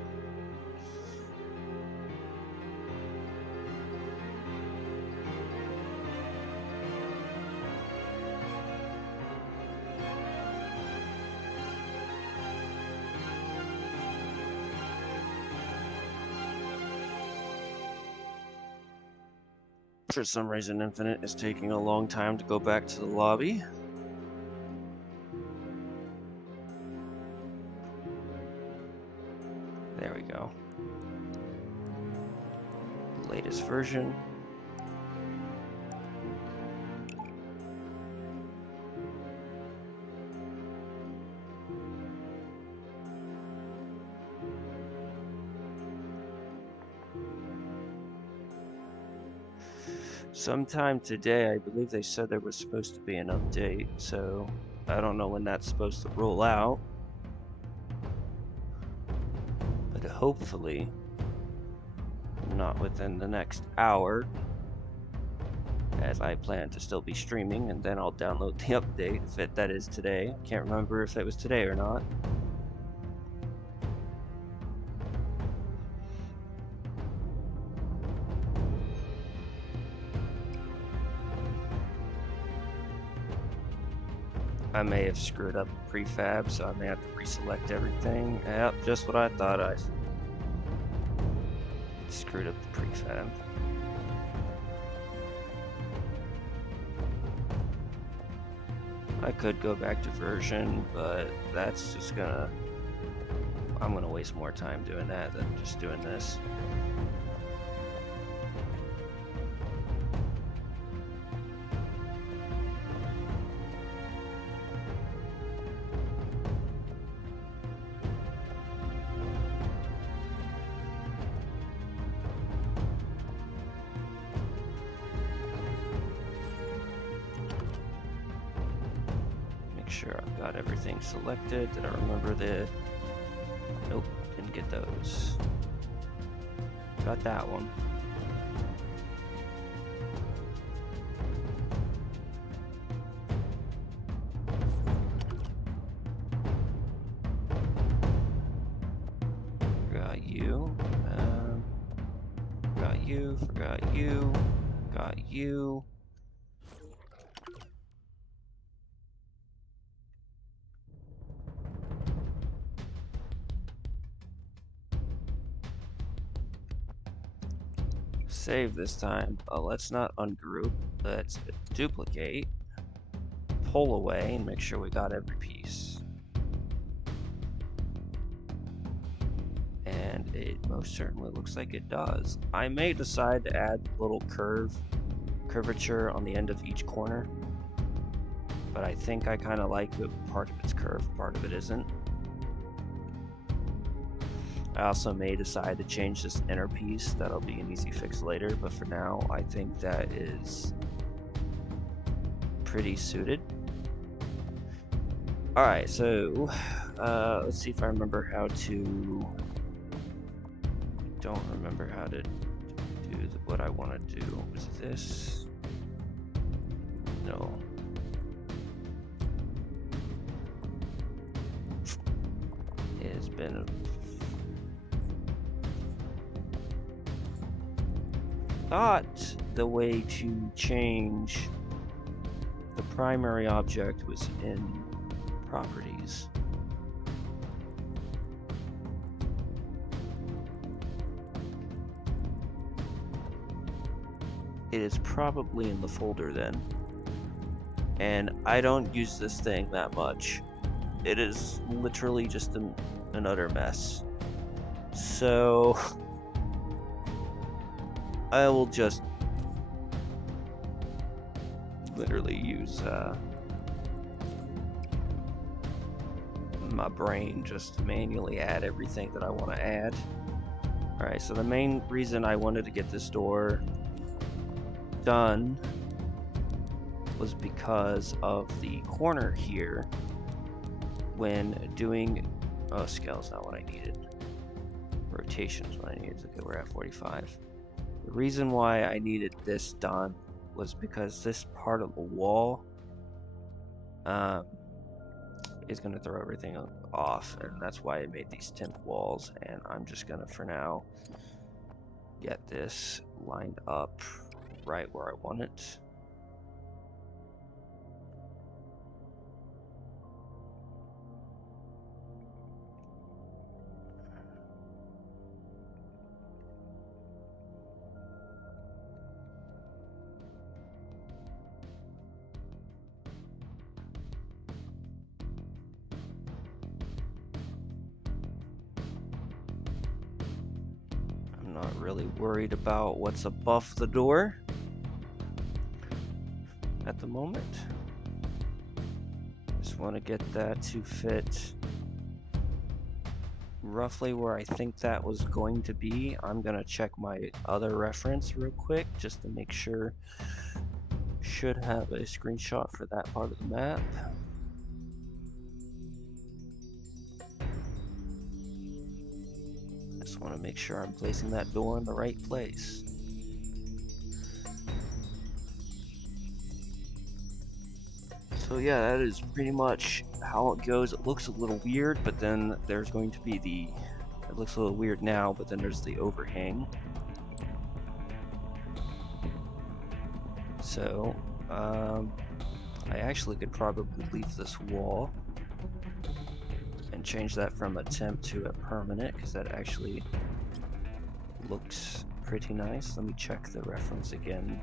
For some reason, Infinite is taking a long time to go back to the lobby. There we go. Latest version. Sometime today, I believe they said there was supposed to be an update, so I don't know when that's supposed to roll out. But hopefully, not within the next hour, as I plan to still be streaming, and then I'll download the update if that is today. I can't remember if it was today or not. I may have screwed up prefab, so I may have to reselect everything. Yep, just what I thought. I screwed up the prefab. I could go back to version, but that's just gonna... I'm gonna waste more time doing that than just doing this. sure I've got everything selected. Did I remember the... Nope, didn't get those. Got that one. Forgot you. Forgot you. Forgot you. Got you. Save this time. Let's not ungroup. Let's duplicate. Pull away and make sure we got every piece. And it most certainly looks like it does. I may decide to add a little curvature on the end of each corner, but I think I kind of like it. Part of it's curved, part of it isn't. I also may decide to change this inner piece. That'll be an easy fix later, but for now I think that is pretty suited. Alright, so let's see if I remember how to... Don't remember how to do what I want to do. Is this? No. It has been thought the way to change the primary object was in properties. It is probably in the folder then. And I don't use this thing that much. It is literally just an utter mess. So I will just literally use my brain just to manually add everything that I want to add. Alright, so the main reason I wanted to get this door done was because of the corner here. When doing scale is not what I needed. Rotation is what I needed. Okay, we're at 45. The reason why I needed this done was because this part of the wall is going to throw everything off, and that's why I made these temp walls. And I'm just going to, for now, get this lined up right where I want it. I'm not really worried about what's above the door at the moment. Just want to get that to fit roughly where I think that was going to be. I'm gonna check my other reference real quick just to make sure. Should have a screenshot for that part of the map. Just want to make sure I'm placing that door in the right place. So yeah, that is pretty much how it goes. It looks a little weird, but then there's going to be the... It looks a little weird now, but then there's the overhang. So, I actually could probably leave this wall and change that from a temp to a permanent, because that actually looks pretty nice. Let me check the reference again,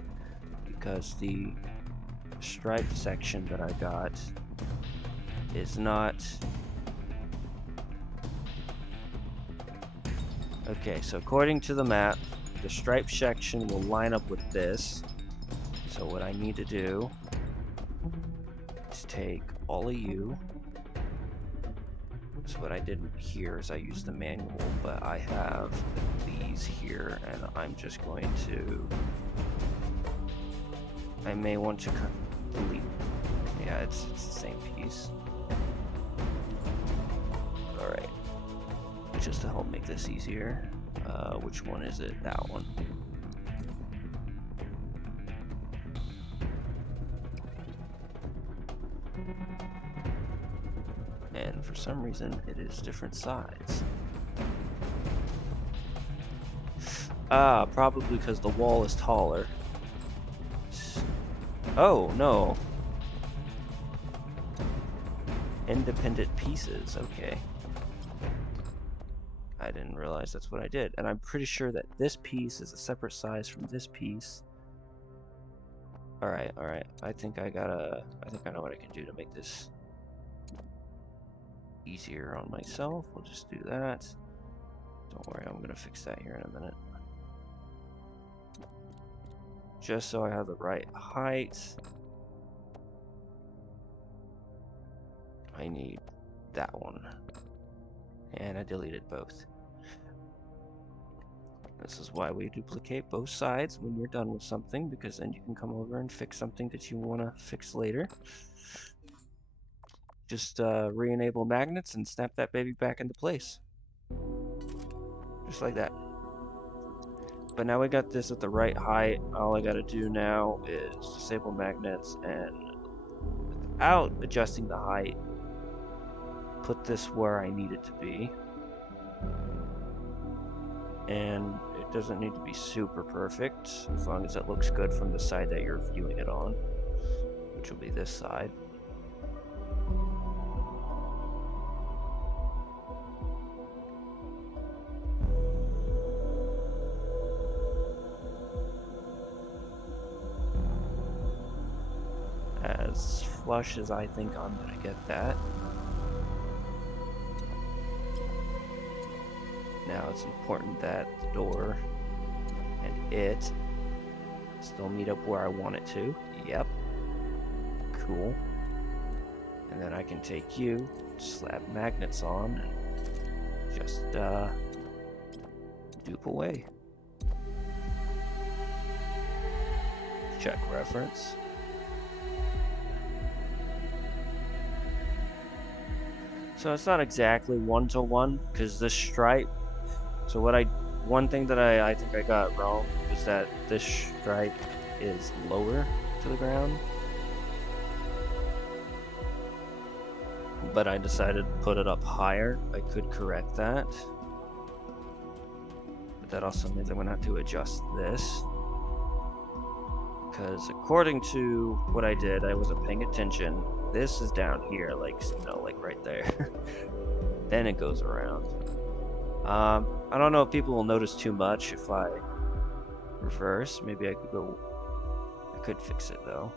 because the striped section that I got is not... Okay, so according to the map, the striped section will line up with this. So what I need to do is take all of you. So what I did here is I used the manual, but I have these here, and I'm just going to... I may want to delete. Yeah, it's the same piece. Alright. Just to help make this easier. Which one is it? That one. And for some reason, it is different sides. Probably because the wall is taller. Oh, no. Independent pieces, okay. I didn't realize that's what I did. And I'm pretty sure that this piece is a separate size from this piece. Alright. I think I know what I can do to make this easier on myself. We'll just do that. Don't worry, I'm gonna fix that here in a minute. Just so I have the right height. I need that one. And I deleted both. This is why we duplicate both sides when you're done with something, because then you can come over and fix something that you want to fix later. Just re-enable magnets and snap that baby back into place. Just like that. But now we got this at the right height. All I gotta do now is disable magnets and without adjusting the height, put this where I need it to be. And it doesn't need to be super perfect, as long as it looks good from the side that you're viewing it on, which will be this side. As flush as I think I'm gonna get that. Now it's important that the door and it still meet up where I want it to. Yep. Cool. And then I can take you, slap magnets on, and just dupe away. Check reference. So it's not exactly one-to-one, because this stripe. So one thing that I think I got wrong was that this stripe is lower to the ground. But I decided to put it up higher. I could correct that. But that also means I'm gonna have to adjust this. Because according to what I did, I wasn't paying attention. This is down here, like, you know, like right there. Then it goes around. I don't know if people will notice too much if I reverse. Maybe I could fix it though.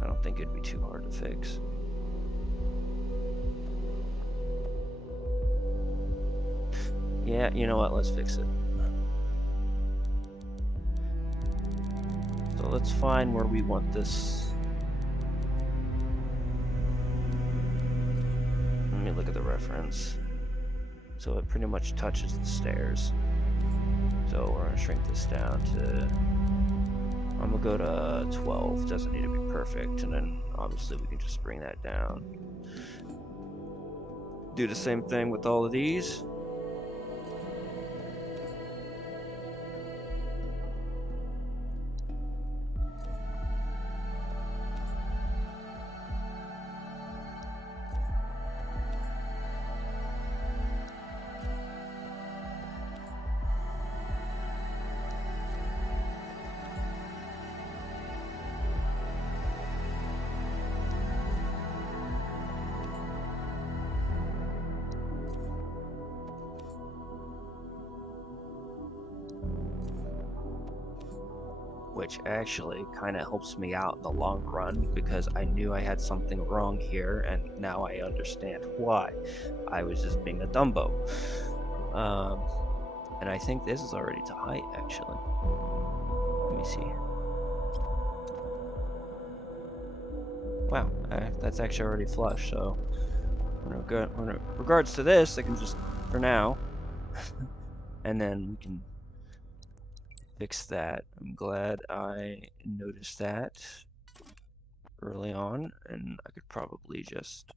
I don't think it'd be too hard to fix. Yeah, you know what? Let's fix it. So let's find where we want this. Let me look at the reference. So it pretty much touches the stairs. So we're gonna shrink this down to, I'm gonna go to 12. Doesn't need to be perfect, and then obviously we can just bring that down. Do the same thing with all of these. Which actually kind of helps me out in the long run, because I knew I had something wrong here, and now I understand why. I was just being a Dumbo. And I think this is already to height, actually. Let me see. Wow, that's actually already flush, so in regards to this, I can just, for now, and then we can fix that. I'm glad I noticed that early on, and I could probably just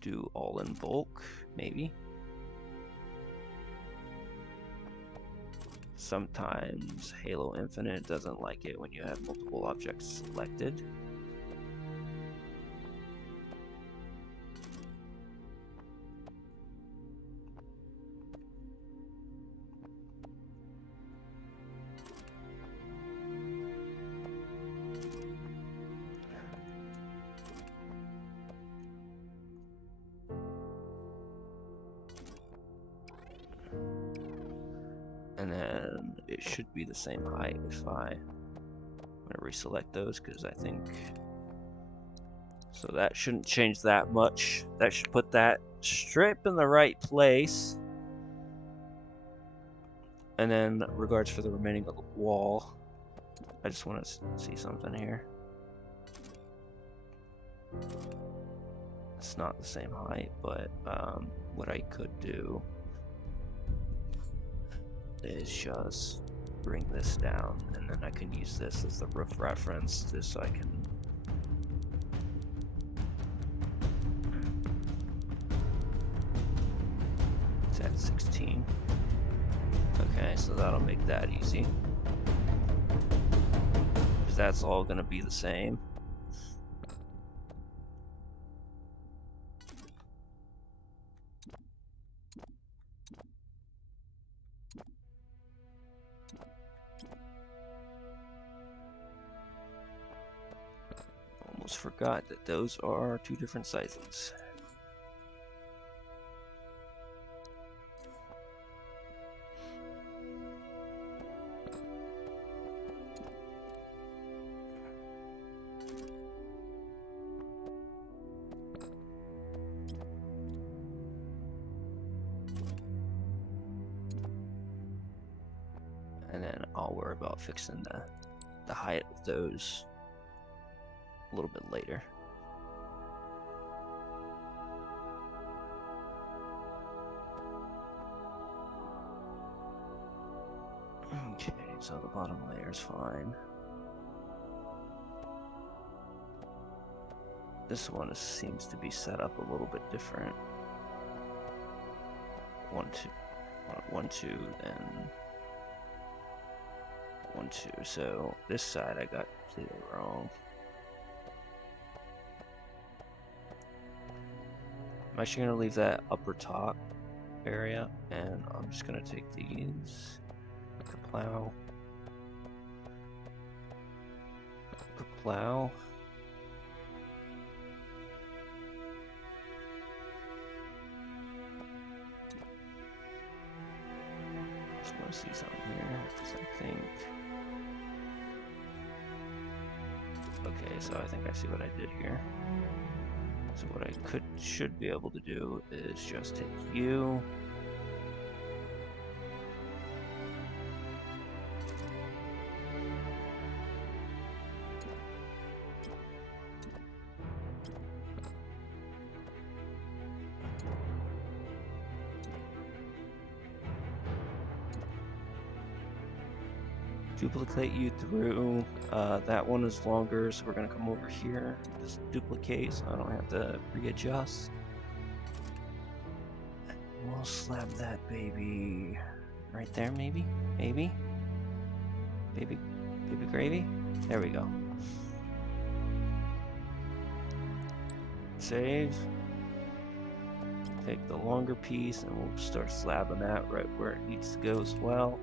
do all in bulk, maybe. Sometimes Halo Infinite doesn't like it when you have multiple objects selected. And then it should be the same height if I'm gonna reselect those, because I think so that shouldn't change that much. That should put that strip in the right place. And then regards for the remaining of the wall, I just want to see something here. It's not the same height, but what I could do is just bring this down, and then I can use this as the roof reference, just so I can it's at 16. Okay, so that'll make that easy, because that's all gonna be the same. Almost forgot that those are two different sizes. And then I'll worry about fixing the height of those a little bit later. Okay, so the bottom layer is fine. This one seems to be set up a little bit different. 1, 2, 1, 2, then 1, 2. So this side I got completely wrong. I'm actually going to leave that upper top area, and I'm just going to take these, plow, plow, just want to see something here, because I think, okay, so I think I see what I did here. So what I should be able to do is just take you, duplicate you through. That one is longer, so we're gonna come over here, just duplicate so I don't have to readjust. We'll slap that baby right there, maybe, baby gravy. There we go. Save. Take the longer piece, and we'll start slabbing that right where it needs to go as well.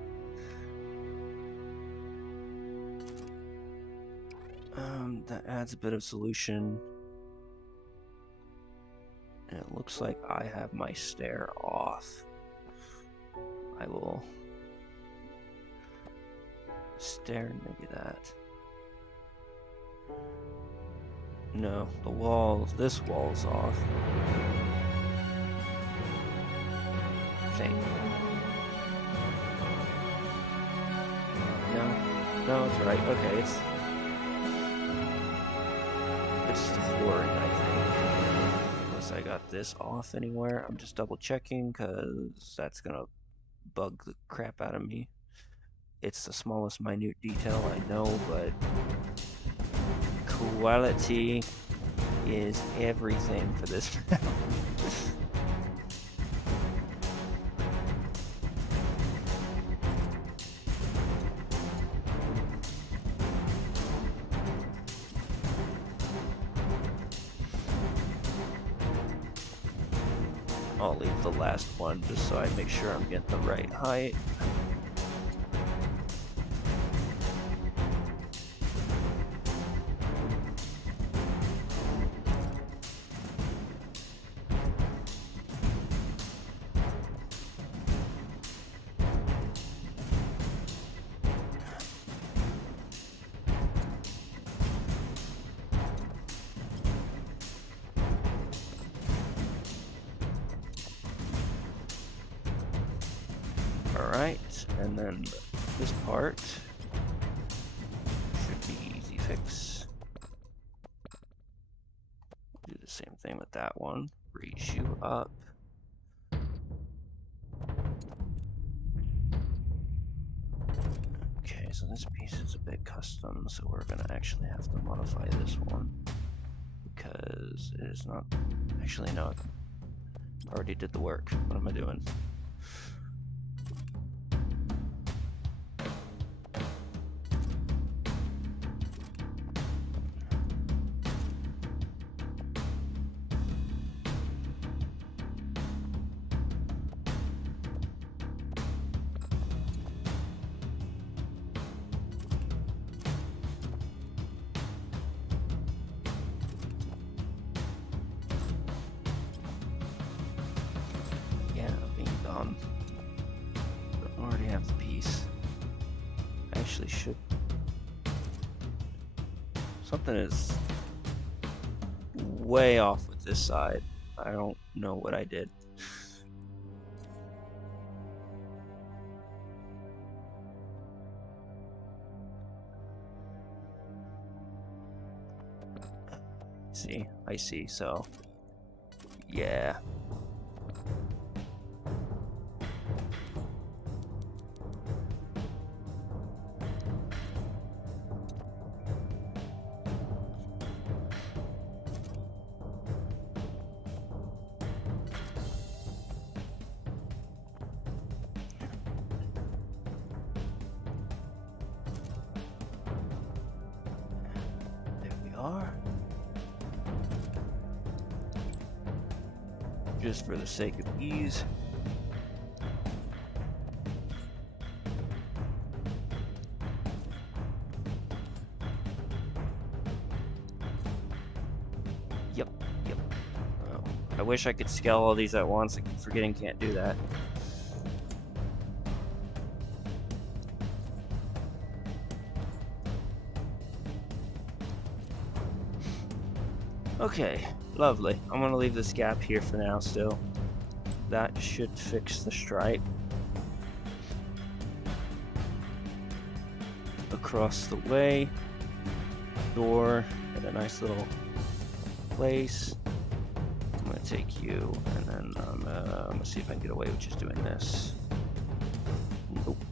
That adds a bit of solution. And it looks like I have my stair off. I will stair maybe that. No, the wall, this wall is off. Same. No, it's right. Okay, it's the flooring, I think. Unless I got this off anywhere. I'm just double checking, because that's gonna bug the crap out of me. It's the smallest minute detail, I know, but cool. Duality is everything for this map. I'll leave the last one just so I make sure I'm getting the right height. Alright, and then this part should be easy fix. Do the same thing with that one. Raise you up. Okay, so this piece is a bit custom, so we're gonna actually have to modify this one because it is not. Actually, no, I already did the work. What am I doing? I already have the piece. I actually should. Something is way off with this side. I don't know what I did. See, I see, so yeah. Just for the sake of ease. Yep. Oh, I wish I could scale all these at once. I keep forgetting can't do that. Okay, lovely. I'm gonna leave this gap here for now still. That should fix the stripe. Across the way. Door at a nice little place. I'm gonna take you and then I'm gonna see if I can get away with just doing this. Nope.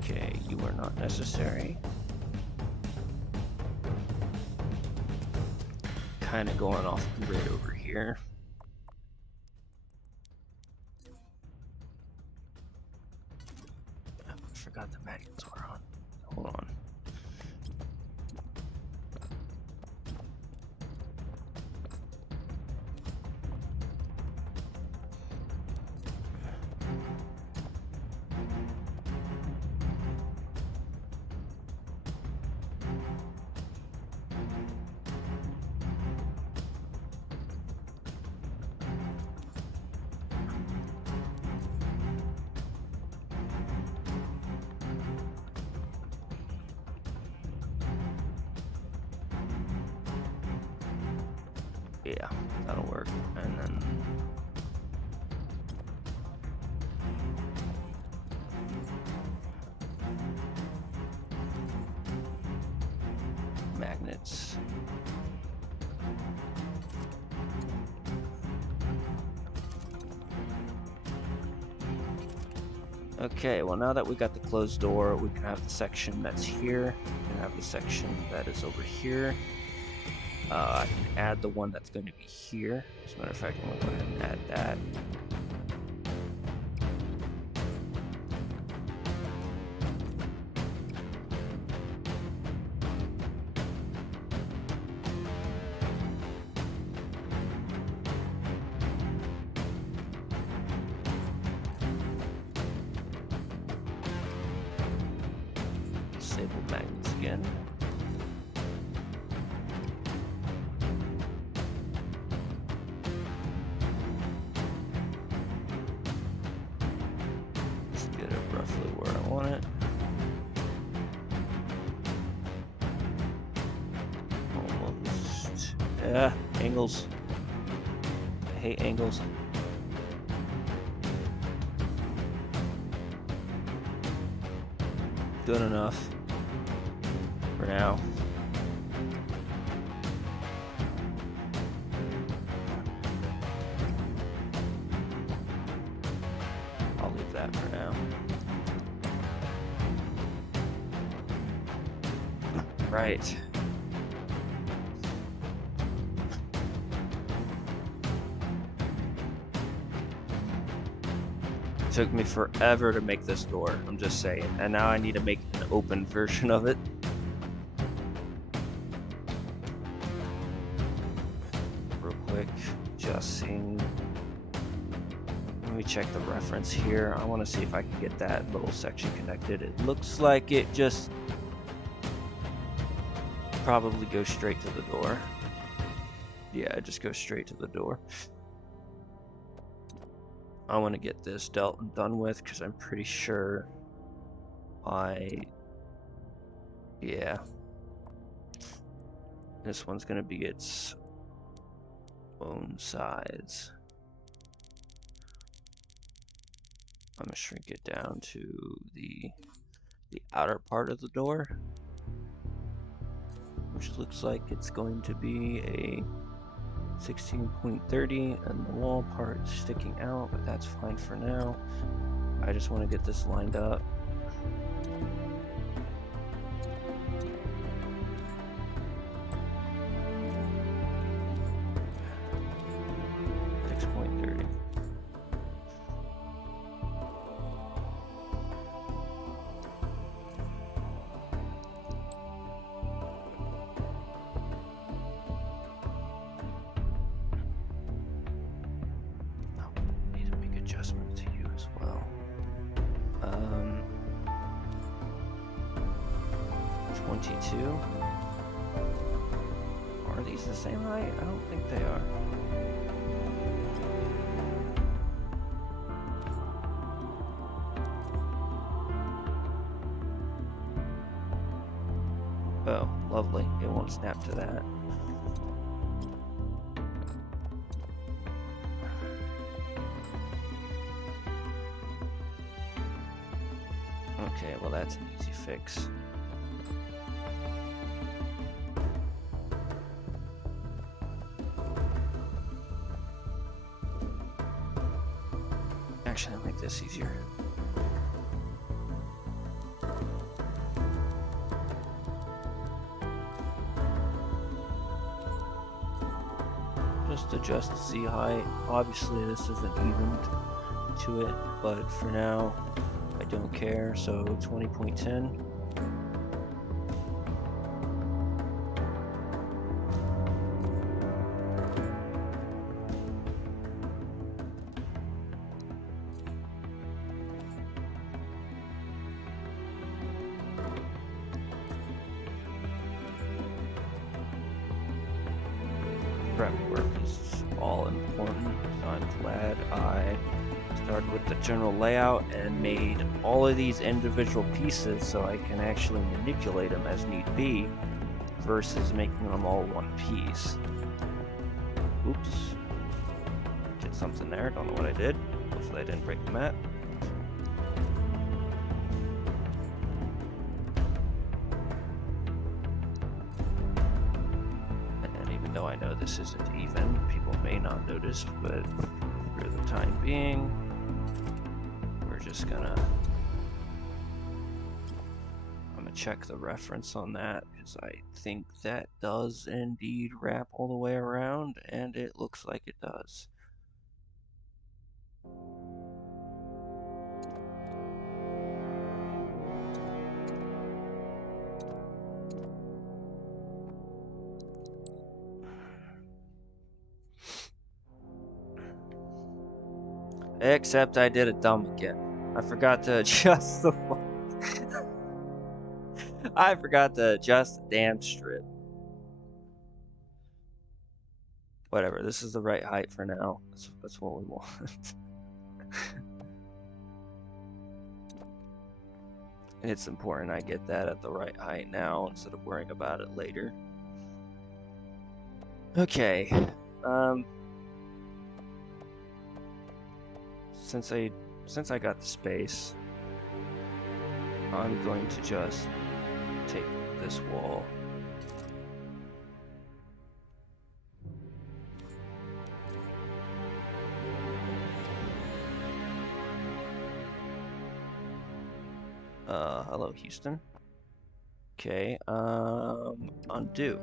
Okay, you are not necessary. Kind of going off grid over here. I forgot the magnets were on. Hold on. Yeah, that'll work. And then magnets. Okay, well now that we got the closed door, we can have the section that's here. We can have the section that is over here. I can add the one that's going to be here. As a matter of fact, I'm going to go ahead and add that. Disable magnets again. Let's get it roughly where I want it. Almost. Yeah, angles. I hate angles. Good enough for now. I'll leave that for now. Right. Took me forever to make this door, I'm just saying, and now I need to make an open version of it. Real quick, just seeing. Let me check the reference here. I want to see if I can get that little section connected. It looks like it just probably goes straight to the door. Yeah, it just goes straight to the door. I want to get this dealt and done with because I'm pretty sure yeah, this one's gonna be its own size. I'm gonna shrink it down to the outer part of the door, which looks like it's going to be a 16.30, and the wall part is sticking out, but that's fine for now. I just want to get this lined up. Adjustment to you as well. 22. Are these the same height? I don't think they are. Oh, lovely. It won't snap to that. Okay, well that's an easy fix. Actually, I'll make this easier. Just adjust the Z height. Obviously this isn't even to it, but for now I don't care, so 20.10. Prep work is all important, so I'm glad I started with the general layout and made all of these individual pieces so I can actually manipulate them as need be versus making them all one piece. Oops. Did something there, don't know what I did. Hopefully I didn't break the mat. And even though I know this isn't even, people may not notice, but for the time being, we're just gonna gonna check the reference on that because I think that does indeed wrap all the way around, and it looks like it does. Except I did it dumb again. I forgot to adjust the I forgot to adjust the damn strip. Whatever, this is the right height for now. That's what we want. It's important I get that at the right height now instead of worrying about it later. Okay. Since I got the space, I'm going to just take this wall. Hello, Houston. Okay, undo.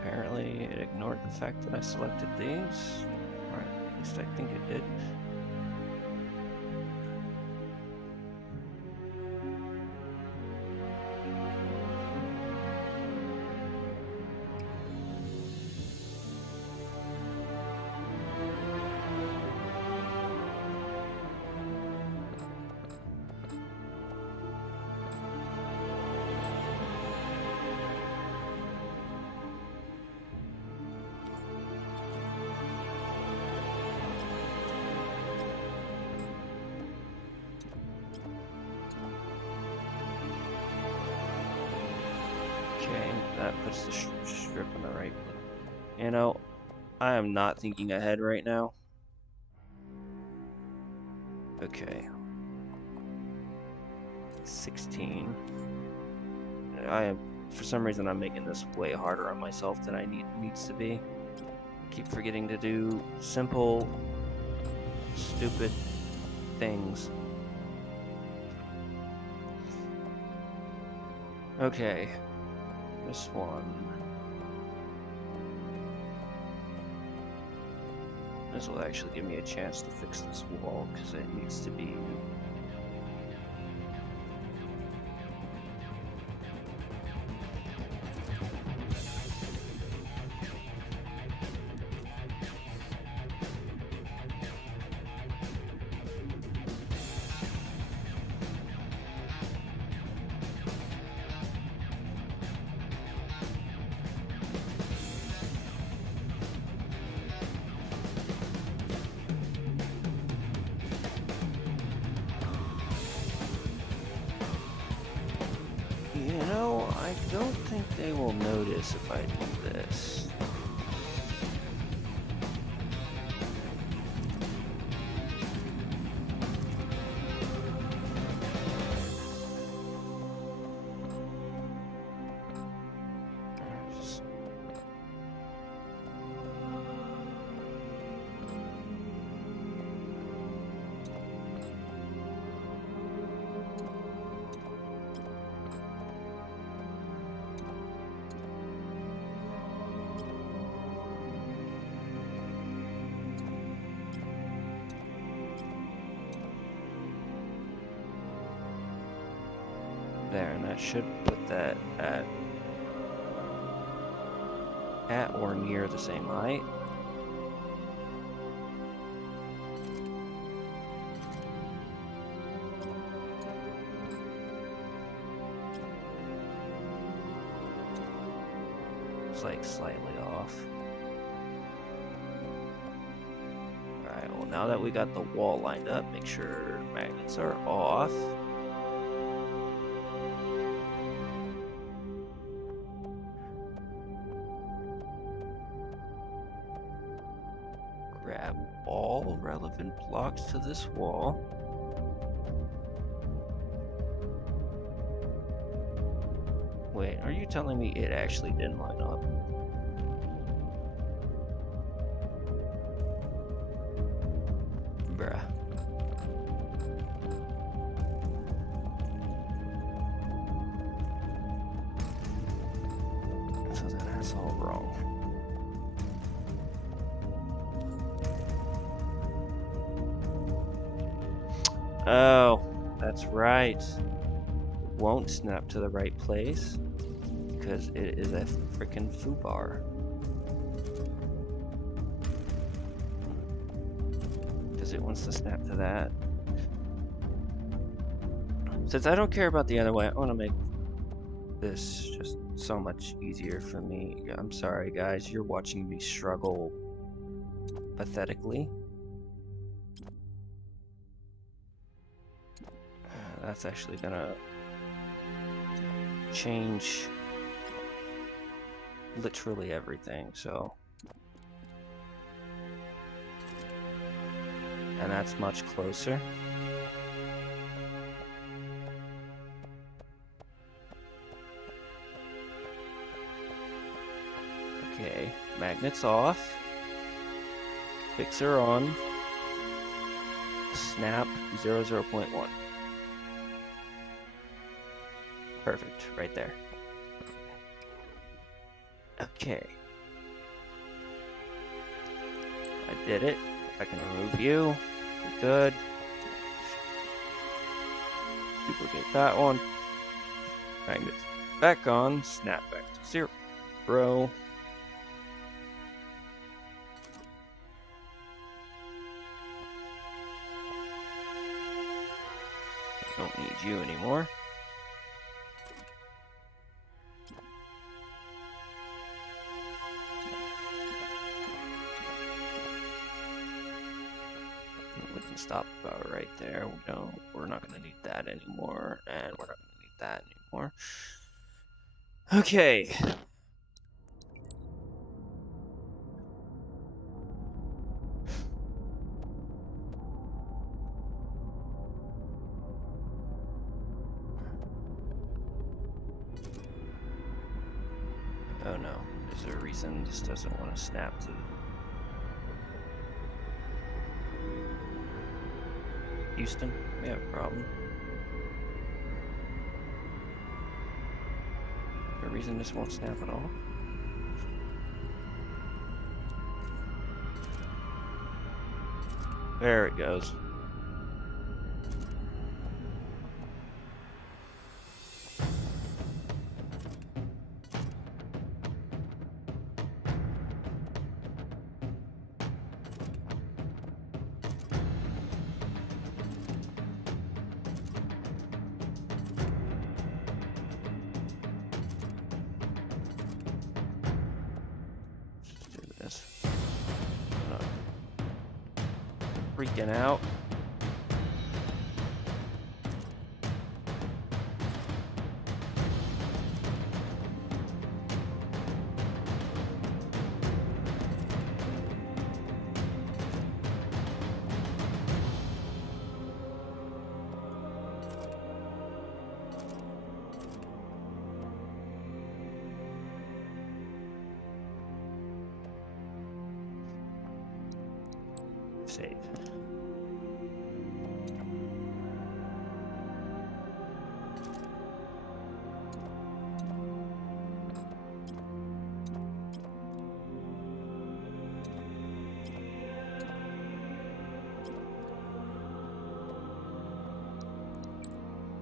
Apparently it ignored the fact that I selected these. Or at least I think it did. That puts the strip in the right place. You know, I am not thinking ahead right now. Okay. 16. For some reason, I'm making this way harder on myself than needs to be. I keep forgetting to do simple, stupid things. Okay. This one. This will actually give me a chance to fix this wall because it needs to be. I don't think they will notice if I do this. There, and that should put that at or near the same height. It's like slightly off. Alright, well now that we got the wall lined up, make sure magnets are off. Grab all relevant blocks to this wall. Wait, are you telling me it actually didn't line up? Bruh. this all wrong. Oh, that's right. It won't snap to the right place because it is a freaking foobar. Because it wants to snap to that. Since I don't care about the other way, I want to make this just so much easier for me. I'm sorry, guys. You're watching me struggle pathetically. That's actually gonna change literally everything, so. And that's much closer. Okay, magnets off. Fixer on. Snap 0.1. Perfect, right there. Okay. I did it. I can remove you. Good. Duplicate that one. Magnets back on. Snap back to 0. Don't need you anymore. We can stop about right there. We're not gonna need that anymore, and we're not gonna need that anymore. Okay. Oh no, is there a reason this doesn't want to snap to Houston? We have a problem. Is there a reason this won't snap at all? There it goes. Freaking out. Save.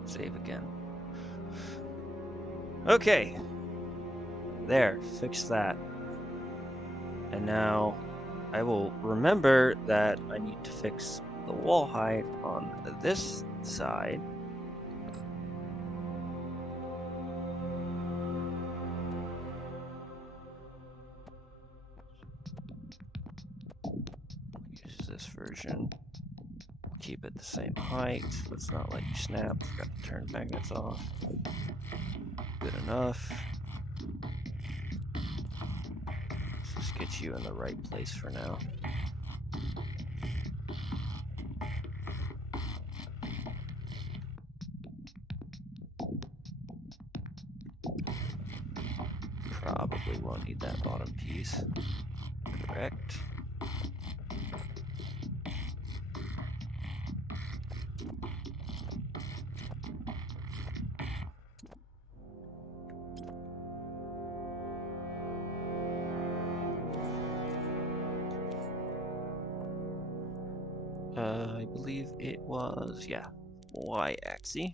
Save again. Okay. There, fix that. And now I will remember that I need to fix the wall height on this side. Use this version. Keep it the same height. Let's not let you snap. Forgot to turn magnets off. Good enough. Let's just get you in the right place for now. Probably won't need that bottom piece. Correct. I believe it was, yeah, y-axis.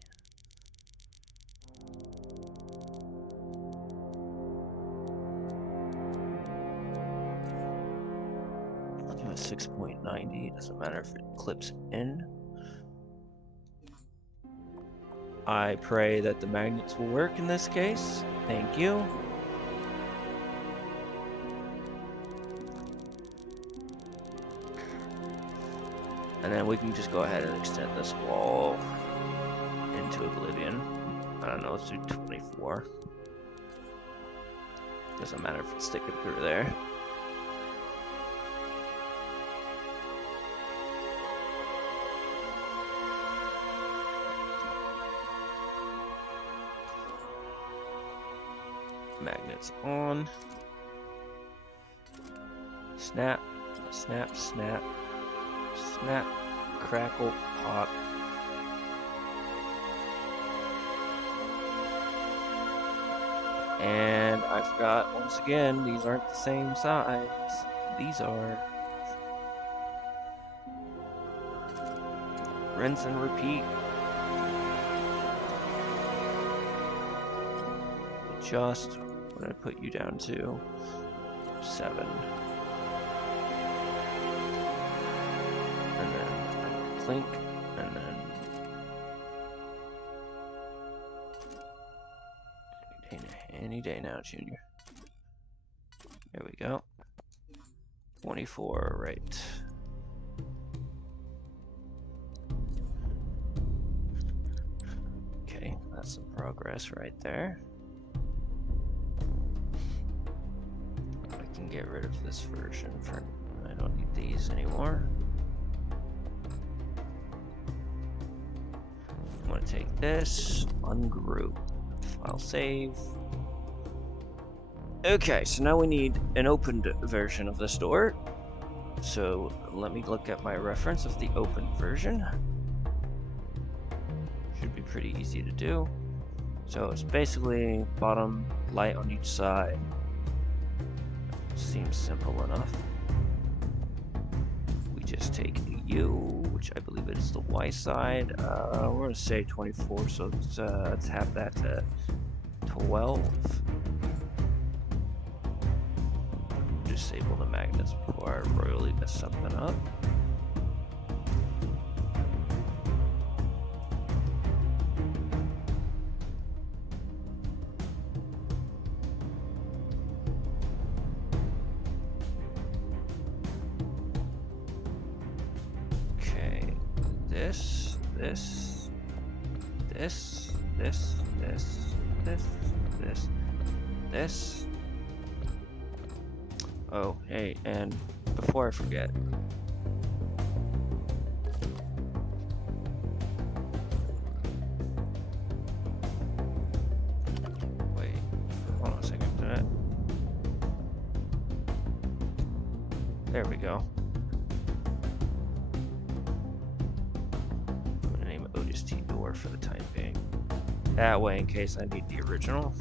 6.90, doesn't matter if it clips in. I pray that the magnets will work in this case. Thank you. And then we can just go ahead and extend this wall into oblivion. I don't know, let's do 24. Doesn't matter if it's sticking through there. Magnets on. Snap, snap, snap, snap, crackle, pop. And I forgot, once again, these aren't the same size. These are. Rinse and repeat. Adjust. What did I put you down to? 7. And then clink, and then any day now, Junior. There we go. 24, right. Okay, that's some progress right there. I can get rid of this version for, I don't need these anymore. I'm gonna take this, ungroup, file save. Okay, so now we need an opened version of this door. So let me look at my reference of the opened version. Should be pretty easy to do. So it's basically bottom light on each side. Seems simple enough. We just take a U, which I believe it is the Y side. We're gonna say 24, so let's have that to 12. Disable the magnets before I royally mess something up. Okay, this. Oh, hey, and before I forget, wait, hold on a second, there we go. I'm gonna name it ODST door for the time being. That way, in case I need the original.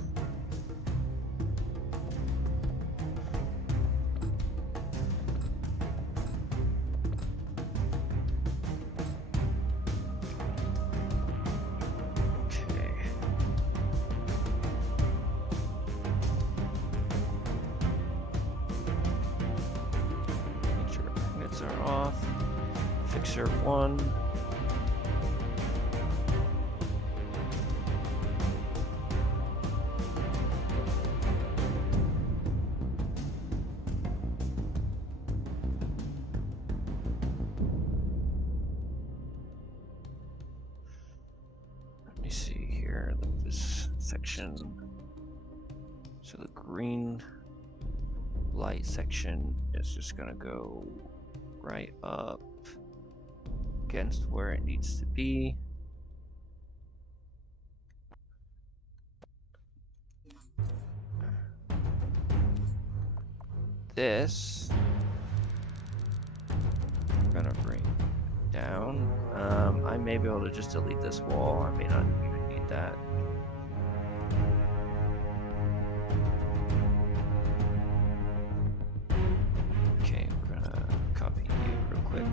Are off. Fixer 1. Let me see here. This section. So the green light section is just gonna go right up against where it needs to be. This we're gonna bring down. I may be able to just delete this wall. I may not even need that. Okay, we're gonna copy you real quick.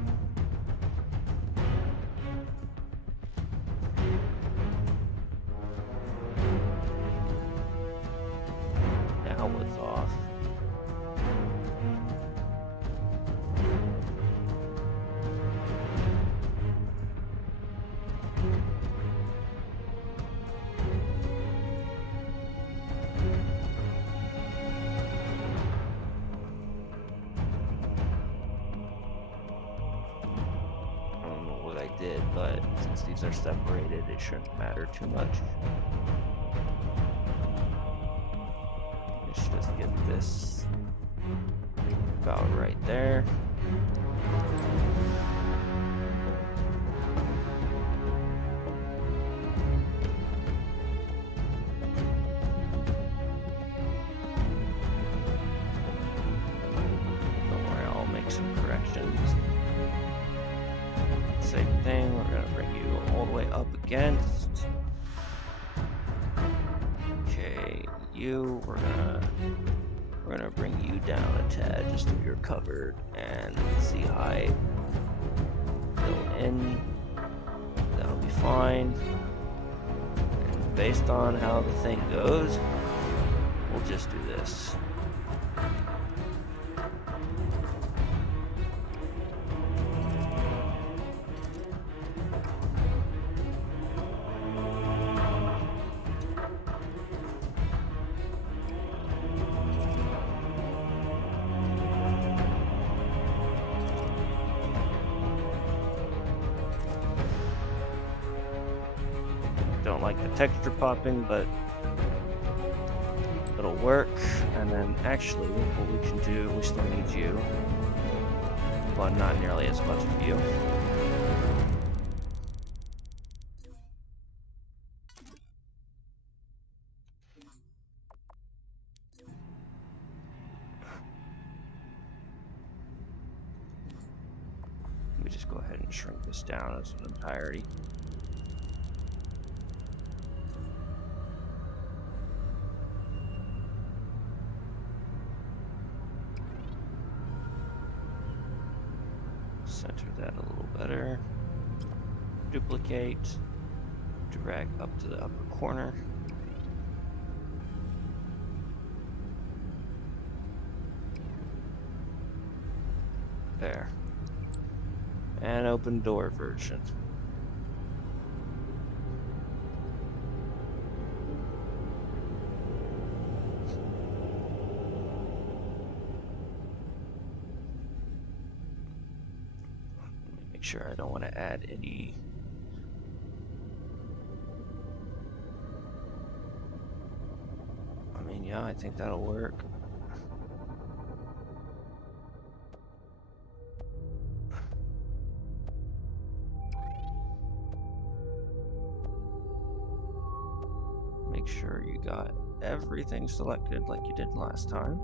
did, but since these are separated, it shouldn't matter too much. Let's just get this about right there. Don't worry, I'll make some corrections. Same thing, we're gonna bring you all the way up against. Okay, we're gonna bring you down a tad just so you're covered, and see height. Fill in. That'll be fine. And based on how the thing goes, we'll just do this. Don't like the texture popping, but it'll work. And then actually what we can do, we still need you, but not nearly as much of you. Let me just go ahead and shrink this down as an entirety. Center that a little better. Duplicate. Drag up to the upper corner. There. And open door version. Sure, I don't want to add any yeah, I think that'll work. Make sure you got everything selected like you did last time.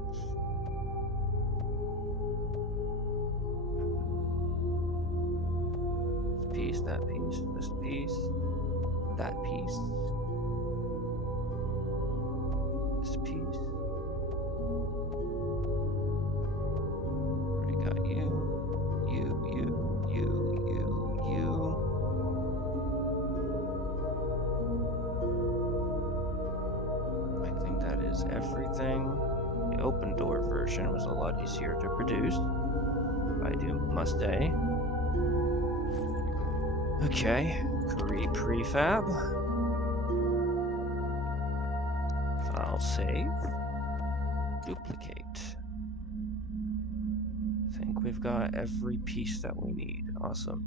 Piece, that piece, this piece, that piece, this piece. Already got you. I think that is everything. The open door version was a lot easier to produce. I must say. Okay, create prefab. File save. Duplicate. I think we've got every piece that we need. Awesome.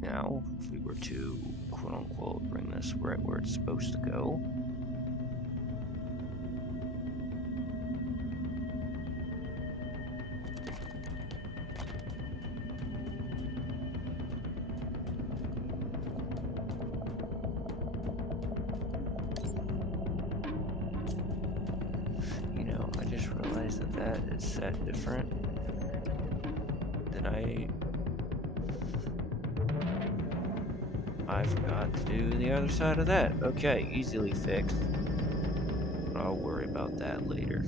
Now, if we were to quote unquote bring this right where it's supposed to go. That is set different. Did I forgot to do the other side of that. Okay, easily fixed. I'll worry about that later.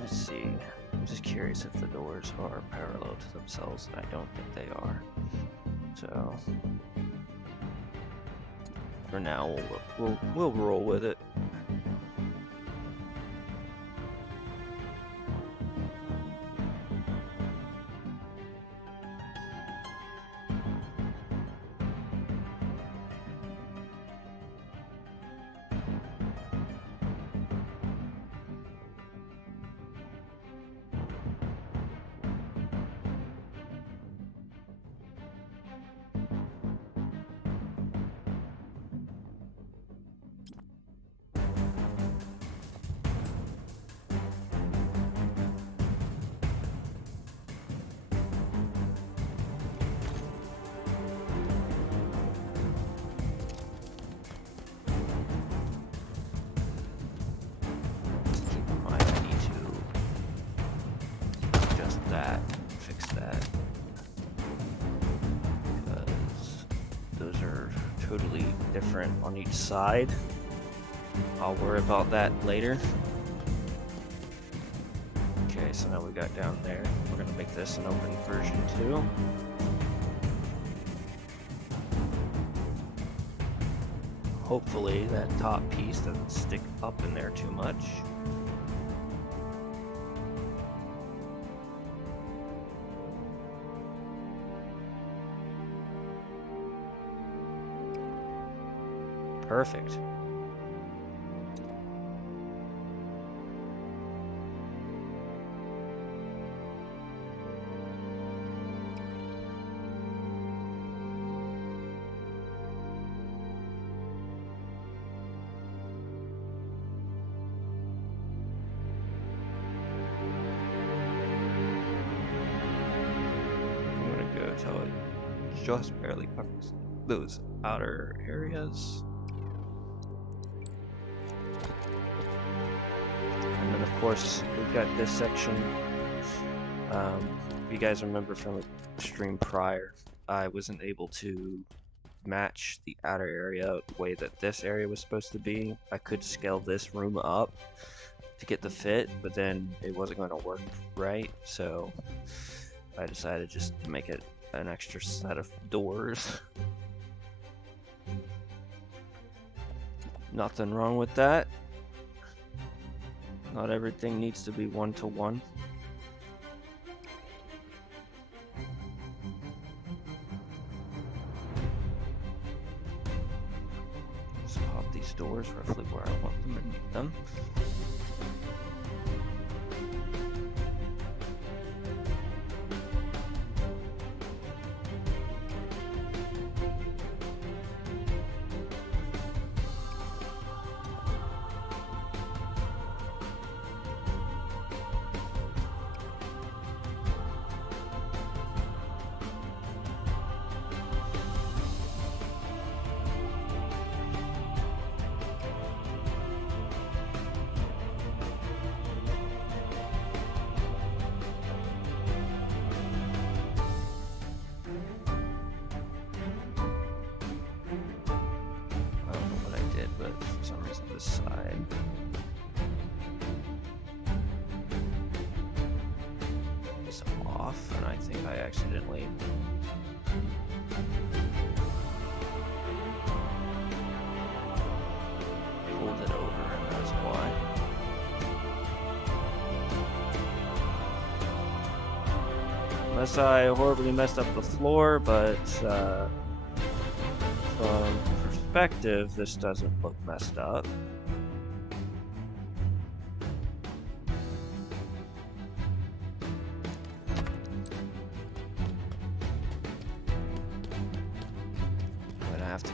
Let's see. I'm just curious if the doors are parallel to themselves, and I don't think they are. So for now, we'll roll with it. Fix that, because those are totally different on each side. I'll worry about that later. Okay, so now we got down there. We're gonna make this an open version too. Hopefully that top piece doesn't stick up in there too much. Perfect. I'm gonna go till it just barely covers those outer areas. And then of course we've got this section. If you guys remember from the stream prior, I wasn't able to match the outer area the way that this area was supposed to be. I could scale this room up to get the fit, but then it wasn't going to work right, so I decided just to make it an extra set of doors. Nothing wrong with that. Not everything needs to be one-to-one. Let's pop these doors roughly where I want them and meet them. Side. It's off, and I think I accidentally pulled it over, and that's why. Unless I horribly messed up the floor, but from perspective, this doesn't look messed up.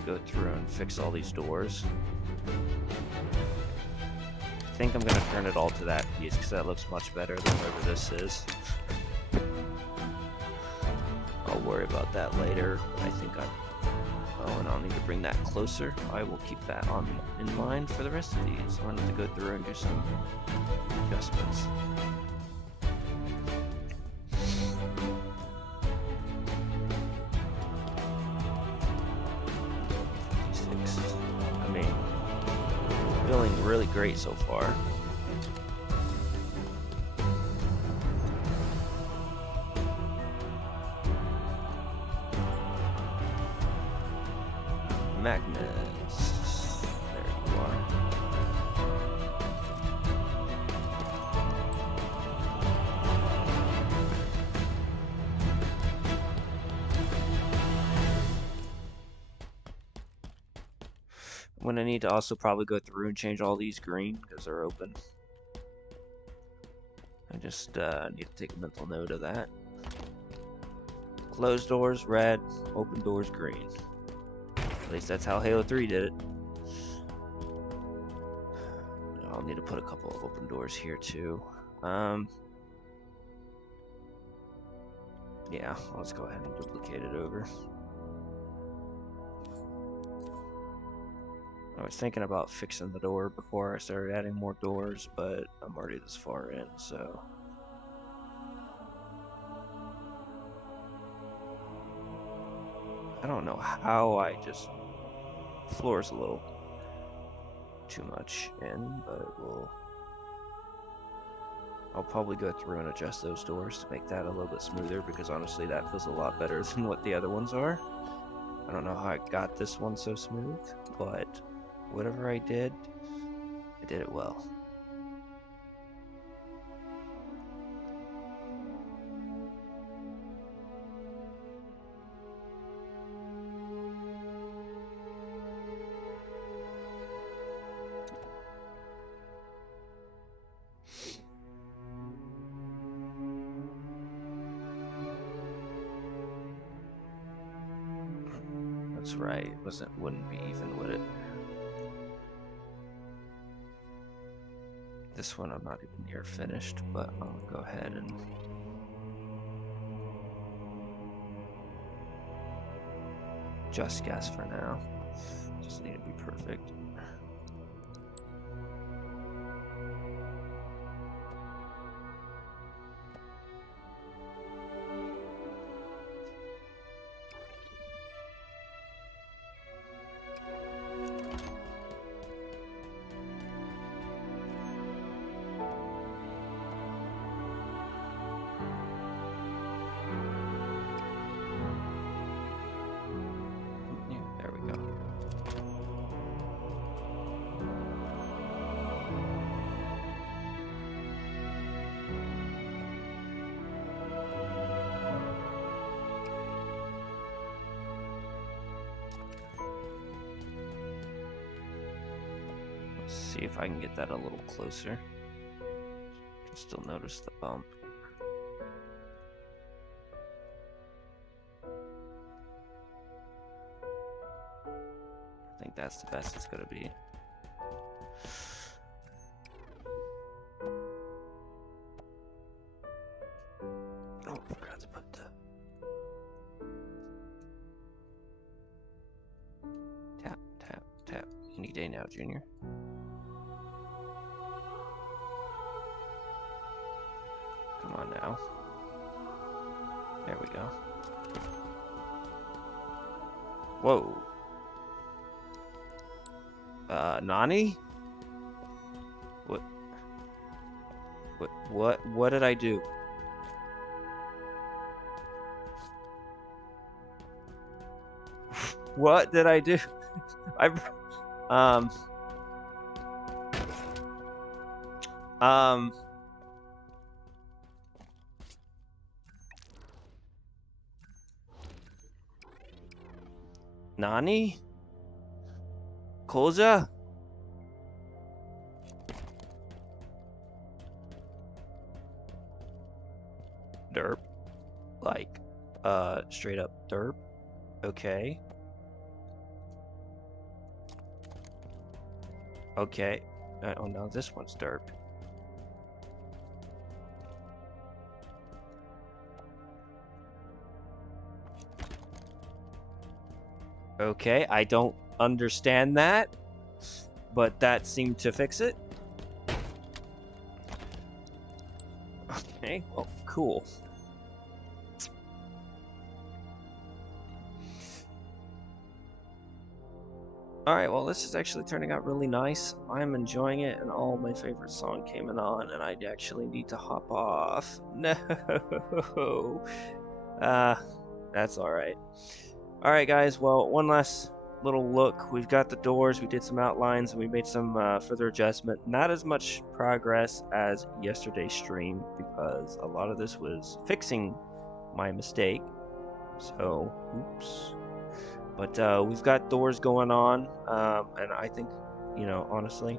Go through and fix all these doors. I think I'm gonna turn it all to that piece because that looks much better than whatever this is. I'll worry about that later, but I think oh, and I'll need to bring that closer. I will keep that in mind for the rest of these. I'm gonna have to go through and do some adjustments. Feeling really great so far. Magnus. There you are. I'm gonna need to also probably go through and change all these green because they're open. I just need to take a mental note of that. Closed doors, red. Open doors, green. At least that's how Halo 3 did it. I'll need to put a couple of open doors here too. Yeah, let's go ahead and duplicate it over. I was thinking about fixing the door before I started adding more doors, but I'm already this far in, so. I don't know how I just, floor's a little too much in, but I'll probably go through and adjust those doors to make that a little bit smoother, because honestly that feels a lot better than what the other ones are. I don't know how I got this one so smooth, but whatever I did it well. That's right, wouldn't be even, would it? This one I'm not even near finished, but I'll go ahead and just guess for now. Just need to be perfect. See if I can get that a little closer. You can still notice the bump. I think that's the best it's gonna be. Oh, I forgot to put the tap, tap, tap. Any day now, Junior. Come on now. There we go. Whoa. Nani? What did I do? What did I do? Nani? Koza? Derp. Like, straight up derp. Okay. Okay. Oh no, this one's derp. Okay, I don't understand that, but that seemed to fix it. Okay, well, cool. Alright, well, this is actually turning out really nice. I'm enjoying it, and all my favorite song came on, and I actually need to hop off. No! That's alright. Alright, guys, well, one last little look. We've got the doors, we did some outlines, and we made some further adjustment. Not as much progress as yesterday's stream because a lot of this was fixing my mistake. So, oops. But we've got doors going on, and I think, you know, honestly,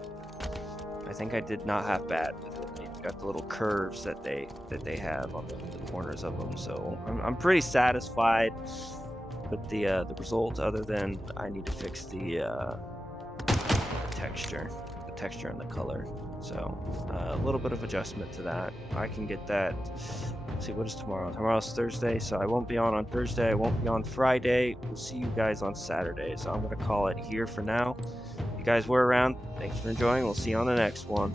I think I did not have bad with it. You've got the little curves that they have on the corners of them, so I'm pretty satisfied with the result. Other than I need to fix the texture and the color. So a little bit of adjustment to that. I can get that. Let's see, what is tomorrow? Tomorrow's Thursday, so I won't be on Thursday. I won't be on Friday. We'll see you guys on Saturday. So I'm gonna call it here for now. You guys were around. Thanks for enjoying. We'll see you on the next one.